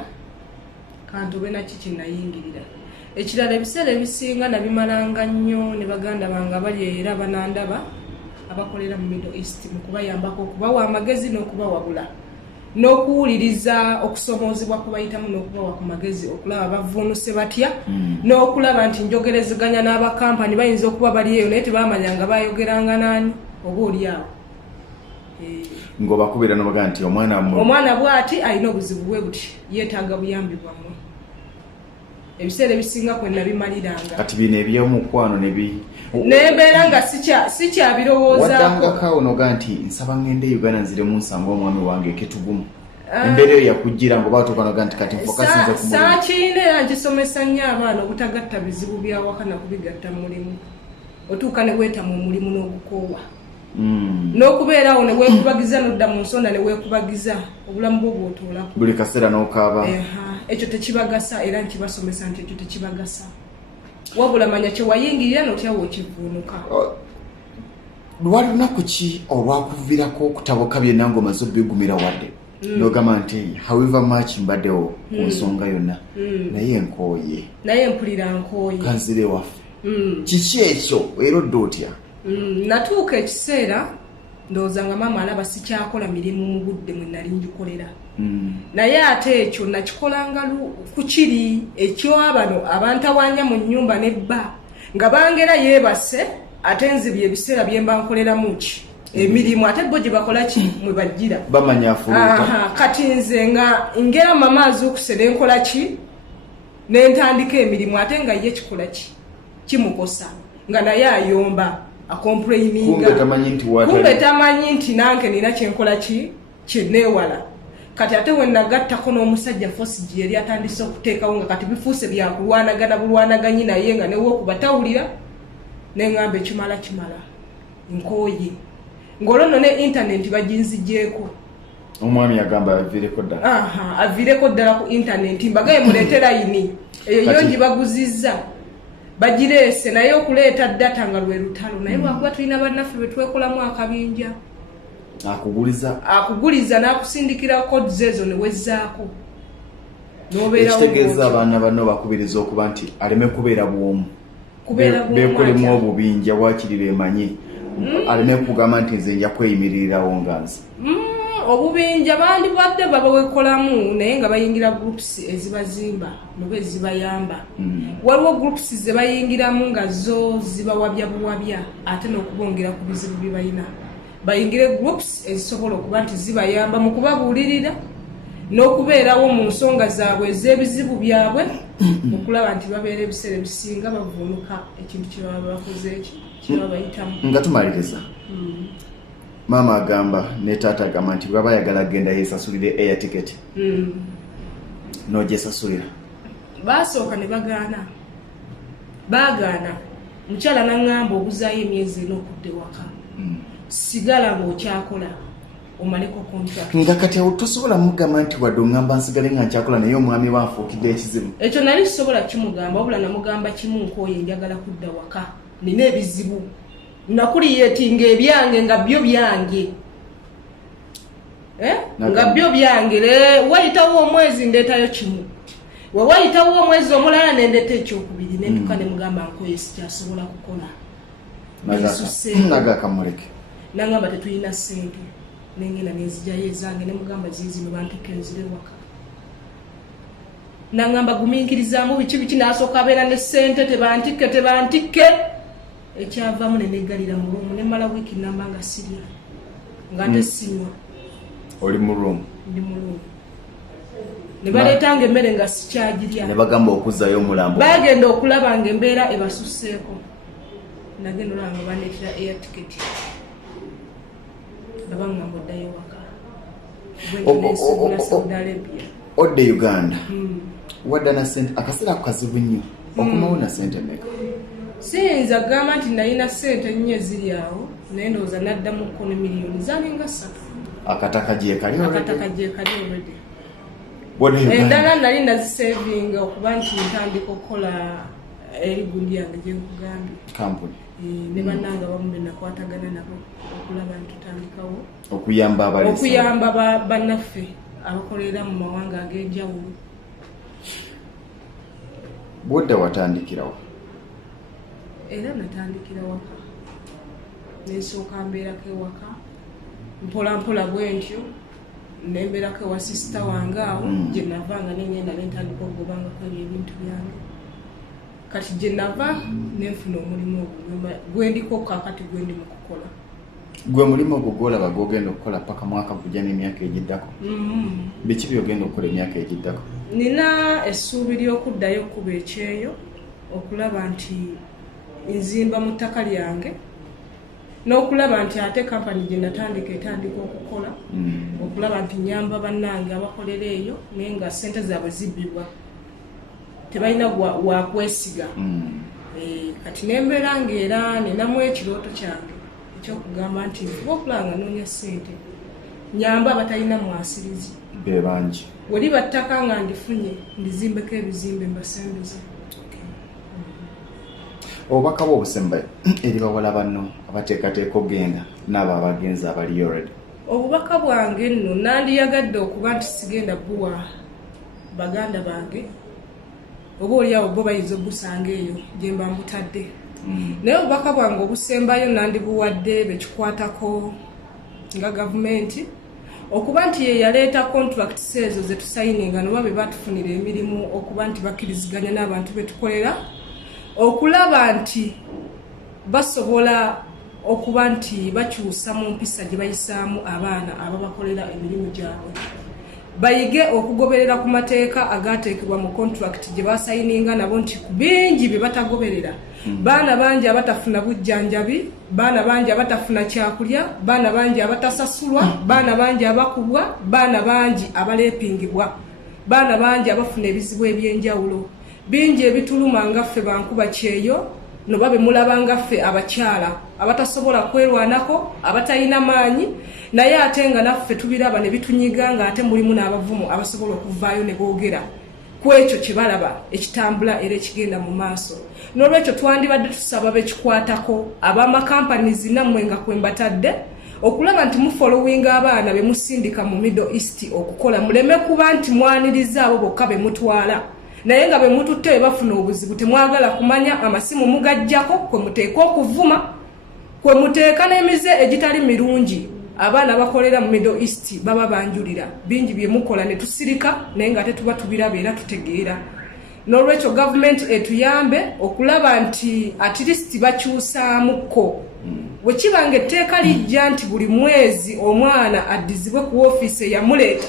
kantu be naki kinayingirira ekirala ebiseera ebisinga nabimalanga nnyo ne baganda bange bali era banandaba abakolera mu Middle East mu kubayambako okubawa amagezi n'okubawabula n'okuwuliriza okusomoozebwa kubayitamu n'okubawa ku magezi okulaba bavuunuse batya n'okulaba nti njogerezeganya n'abakampani bayinza okuba baliyo naye tebamanya nga bayogeranga nani oba oliawo ng'obakubira n'obaga nti omwana bw'ati alina obuzibu bwe buti yeetaaga buyambi bwammwe ebiseera ebisinga kwenna bimaliranga kati bino ebyomukwano nembeera nga sikyabirowoozaako waddangako onoga nti nsaba ngende Uganda nziremu nsanga omwami wange ketugumu embeera eyo yakujjira ngoba otuukanoga nti kati nfokasinze ku mulimu saakiina era nkisomesa nnyo abaana obutagatta bizibu byawaka na kubigatta mulimu otuuka ne weetamu omulimu n'ogukoowa n'okubeerawo ne weekubagiza n'odda mu nsonda ne weekubagiza obulamu bwo bw'otoolako buli kaseera n'okaaba ekyo tekibagasa era nkibasomesa nti ekyo tekibagasa wabula manya kyewayingirira n'otyawo okivuunuka. Lwali lunaku ki olwakuviirako okutabuka byenna ng'omaze obbigumira wadde n'ogamba nti however much mbaddewo ku nsonga yonna naye nkooye naye mpulira nkooye kanzire waffe kiki ekyo era odde otya? Natuuka ekiseera ndowooza nga maama alaba sikyakola mirimu mu budde mwe nali ngikolera naye ate ekyo nakikolanga ku kiri ekyabano abantawaanya mu nnyumba nebba nga bangera yeebase ate nzibye ebiseera bye mba nkoleramu ki emirimu ate bo gye bakola ki mwe bajjira bamanya afuluta kati nze nga ngera mama azuukuse ne nkola ki ne ntandika emirimu ate nga ye kikola ki kimukosa nga naye ayomba akomplaininga kumbe tamanyi nti nange nina kyenkola ki kyenneewala kati ate wenagattako n'omusajja Fosigi yali atandise okuteekawo nga kati bifuuse byakulwanagana bulwanaganyi naye nga newokuba tawulira neŋŋamba ekimala nkooye ng'olwo nno ne intaneti baginzigyeko omwami yagamba aviireko ddala aviireko ddala ku intaneti mbagaye muleete layini eyo yo gibaguzizza bagireese naye okuleeta data nga lwe lutalo naye lwakuba tulina bannaffe bwe twekolamu akabinja akuguliza n'akusindikira codes ezo ne wezzaako ekitegeeza abaana banno bakubiriza okuba nti aleme kubeera bwomu beekolemu obubinja wakiri beemanyi aleme kugamba nti nze nja kweyimiririrawo nga nze obubinja bandibwadde babawekolamu naye nga bayingira groups ezibazimba noba ezibayamba waliwo groups ze bayingiramu nga zo zibawabya buwabya ate n'okubongera ku bizibu bye balina bayingire groups ezisobola okuba nti zibayamba mu kubabuulirira n'okubeerawo mu nsonga zaabwe ez'ebizibu byabwe okulaba nti babeera ebiseera ebisinga bavunuka ekintu kye baba bakoze kye baba bayitamu nga tumaliriza maama agamba ne taata agamba nti bwaba ayagala agenda yeesasulire air ticket n'ogyesasulira baasooka ne baagaana mukyala n'aŋŋamba obuzaayo emyezi ena okudde waka sigala ng'okyakola omaleko contract nga kati awo tosobola mugamba nti wadde oŋŋamba nsigale nga nkyakola naye omwami wanfuukidde ekizibu ekyo nali kisobola kimugamba wabula namugamba kimu nkooye njagala kudda waka nina ebizibu nakuliyetinga ebyange nga byo byange nga byo byange wayitawo omwezi ndeetayo kimu wewayitawo omwezi omulala nendeeta ekyokubiri nentuka ne mugamba nkooye sikyasobola kukola nagakamuleke nangamba tetulina ssente nengenda nezijayo ezange nemugamba zizino banteke nzire waka nangamba gumiikirizaamu biki nasooka abeera ne ssente tebantike ekyavaamu nenegalira mu ruumu nemala wiiki namba nga sirya nga tesinywa oli mu ruumu ndi mu ruumu ne baleetanga emmere nga sikyagirya ne bagamba okuzzayo omulambo bagenda okulaba nga embeera ebasusseeko nagenda olaba nga bandeetera air ticket nabanga oddayo waka Saudi Arabia odde Uganda wadda na sente akaseera ako kazibu nnyo okumawo na sente meka siyinza gamba nti nalina ssente nnyo eziri awo naye ndowooza naddamuko ne miliyoni zalinga 3 akataka gyekali already endala nali nazisevinga okuba nti ntandika okukola eri gundi yange gyekugambye kampuni ne bannanga bamu be nakwatagana nabo okulaba nti tutandikawo okuyamba bannaffe abakolera mu mawanga ag'enjawulo. Bwodda watandikirawo? Era natandikira waka nesooka mbeerako ewaka mpolampola bwe ntyo nembeerako ewa sisita wange awo gye navanga nengenda nentandika okugobangako ebintu byange kati gye nava nenfuna omulimu ogwo gwendiko kakati gwendi mu kukola. Gwe mulimu ogwo gwolaba gwogenda okukola paka mwaka gujja n'emyaka egiddako? Biki byogenda okukola emyaka egiddako? Nina essuubi ly'okuddayo okuba ekyeyo okulaba nti nzimba mu ttaka lyange n'okulaba nti ate kampani gye natandika etandika okukola okulaba nti nyamba bannange abakolera eyo naye nga ssente zaabwe zibbibwa tebalina wakwesiga. Kati nembeera ng'era ninamu ekirooto kyange ekyokugamba nti nfuba okulaba nga noonya ssente nyamba abatalina mwasirizi be bangi weliba ttaka nga ndifunye ndizimbeko ebizimbe mbasembeze. Obubaka bw'obusembayo eri bawala banno abateekateeka ogenda n'abo abagenzi abaliyo already? Obubaka bwange nno nandiyagadde okuba nti sigenda buwa baganda bange oba oliawo bo bayinza ogusanga eyo gye mba mbutadde. Naye obubaka bwange obusembayo nandibuwadde bekikwatako nga gavumenti okuba nti ye yaleeta contracts ezo ze tusayininga noba be batufunira emirimu okuba nti bakkiriziganya n'abantu betukolera okulaba nti basobola okuba nti bakyusa mu mpisa gye bayisaamu abaana ababakolera emirimu gyabwe bayige okugoberera ku mateeka agateekebwa mu contract gye basayininga nabo nti ku bingi bye batagoberera baana bangi abatafuna bujjanjabi, baana bangi abatafuna kyakulya, baana bangi abatasasulwa, baana bangi abakubwa, baana bangi abaleepingibwa, baana bangi abafuna ebizibu ebyenjawulo bingi ebituluma ngaffe bankuba kyeyo noba bemulaba ngaffe abakyala abatasobola kwerwanako abatalina maanyi naye ate nga naffe tubiraba ne bitunyiga nga ate mulimu n'abavumu abasobola okuvaayo ne boogera kwekyo kyebalaba ekitambula era ekigenda mu maaso. N'olwekyo twandibadde tusaba bekikwatako ab'amakampanies nammwe nga kwembatadde okulaba nti mufollowinga abaana be musindika mu Middle East okukola, muleme kuba nti mwaniriza abo bokka be mutwala naye nga be mututte bafuna obuzibu temwagala kumanya amasimu mugajjako kwe muteeka okuvuma kwe muteeka n'emize egitali mirungi. Abaana bakolera mu Middle East baba banjulira bingi bye mukola ne tusirika naye nga tetuba tubiraba era tutegeera. N'olwekyo gavumenti etuyambe okulaba nti at least bakyusaamuko. Wekibanga etteeka lijja nti buli mwezi omwana addizibwe ku ofiisi eyamuleeta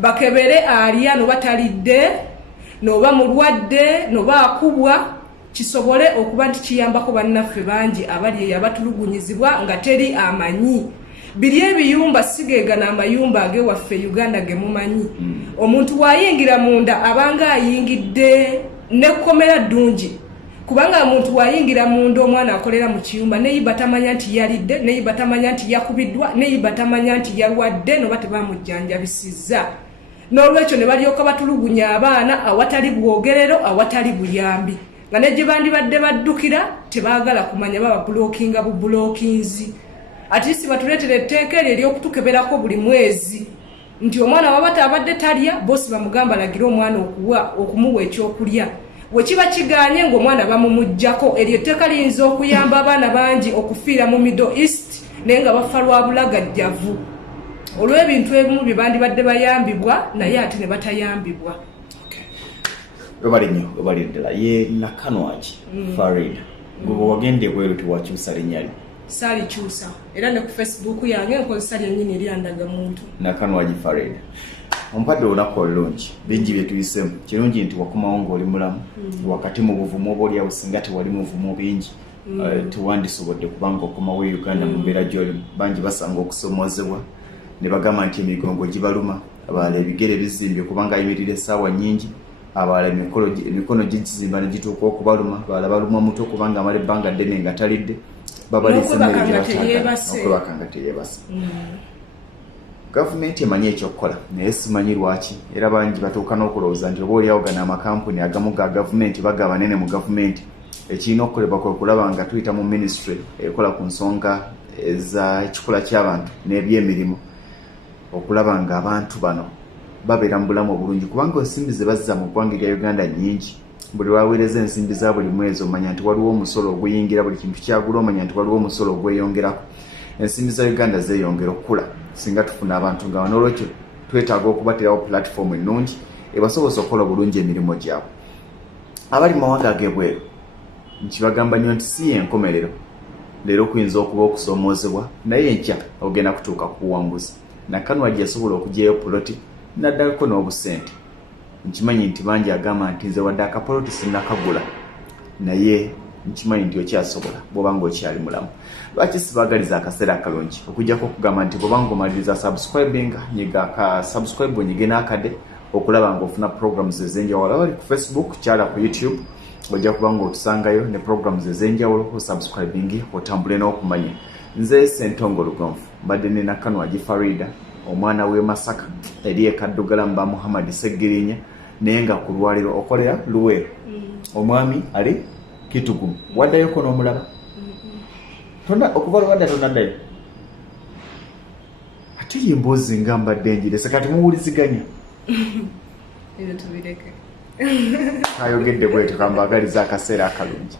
bakebere alya no batalidde noba mulwadde noba akubwa kisobole okuba nti kiyambako bannaffe bangi abali eyabatulugunyizibwa nga teri amanyi. Biri ebiyumba sigeegana amayumba agewaffe Uganda gemumanyi. Omuntu wayingira munda abanga ayingidde nekkomera ddungi kubanga omuntu wayingira munda omwana akolera mu kiyumba neyiba tamanya nti yalidde neyiba tamanya nti yakubiddwa neyiba tamanya nti yalwadde noba tebamujjanjabisizza. N'olwekyo ne balyoka batulugunya abaana awatali bwogerero awatali buyambi nga ne gye bandibadde baddukira tebaagala kumanya baba bulookinga bubulookinzi. Ati si batuleetera etteeka eryo ery'okutukeberako buli mwezi nti omwana wabata abadde talya bosi bamugamba lagira omwana okumuwa ekyokulya. Wekiba kiganye ng'omwana bamumujjako eryo etteeka liyinza okuyamba abaana bangi okufiira mu Middle East naye nga bafa lwa bulagajjavu olw'ebintu ebimu bye bandibadde bayambibwa naye ate ne batayambibwa. Webali nnyo webali ddala ye Nakanwagi Farid gwe wagende bweru tewakyusa linnya lyo. Salikyusa era ne ku Facebook yange nkozesa lyennyini eryandaga muntu Nakanwagi Farid. Ompadde olunaku olulungi bingi bye tuyisemu kirungi nti wakomawo ng'oli mulamu wakati mu buvumu oba oliawo singa tewali mu buvumu bingi tewandisobodde kubanga okomawo e Uganda mu mbeera gy'olimu. Bangi basanga okusomoozebwa ne bagamba nti emigongo gibaluma, abalala ebigere bizimbye kubanga ayimirira essaawa nnyingi, abalala emikono gigizimba ne gituuka okubaluma, abalala baluma mutwe kubanga amala ebbanga ddene nga talidde babalisa emmere gye bataaga okwebaka nga teyeebase. Gavumenti emanyi ekyokukola naye simanyi lwaki era bangi batuuka n'okulowooza nti oba oliawo gano amakampuni agamu ga gavumenti baga banene mu gavumenti ekirina okukolebwa kwe kulaba nga tuyita mu ministry ekola ku nsonga ez'ekikula ky'abantu n'ebyemirimu okulaba nga abantu bano babeera mu bulamu obulungi kubanga ensimbi ze bazza mu ggwanga erya Uganda nnyingi. Buli lwaweereza ensimbi za buli mwezi omanya nti waliwo omusolo oguyingira buli kintu kyagula omanya nti waliwo omusolo ogweyongerako. Ensimbi za Uganda zeeyongera okukula singa tufuna abantu nga n'olwekyo twetaaga okubaterawo platform ennungi ebasobosa okukola obulungi emirimu gyabwe. Abali mu mawanga ag'ebweru nkibagamba nnyo nti si y'enkomerero leero kuyinza okuba okusoomoozebwa naye enkya ogenda kutuuka ku buwanguzi. Nakanwagi yasobola okugyayo poloti naddako n'obusente. Nkimanyi nti bangi agamba nti nze wadde akapoloti sinnakagula naye nkimanyi nti okyasobola bw'oba ng'okyali mulamu. Lwaki sibaagaliza akaseera akalungi okujjako okugamba nti bw'oba ng'omaliriza subscribing nyiga ka subscribe onyige n'akade okulaba ng'ofuna programs ez'enjawulo abali ku Facebook kyala ku YouTube ojja kuba ng'otusangayo ne programs ez'enjawulo osubscribing otambule n'okumanya. Nze Ssentongo Lugonfu mbadde ne Nakanwagi Farida omwana w'e Masaka eri e Kaddugala mba Muhammad Seggirinya naye nga ku lwaliro okolera Luweero omwami ali Kitugumu. Waddayoko n'omulaba okuva lwadda tonaddayo ate yemboozi nga mbadde njirese kati muwuliziganya ebyo tubireke ayogedde bwetyo kambaagaliza akaseera akalungi.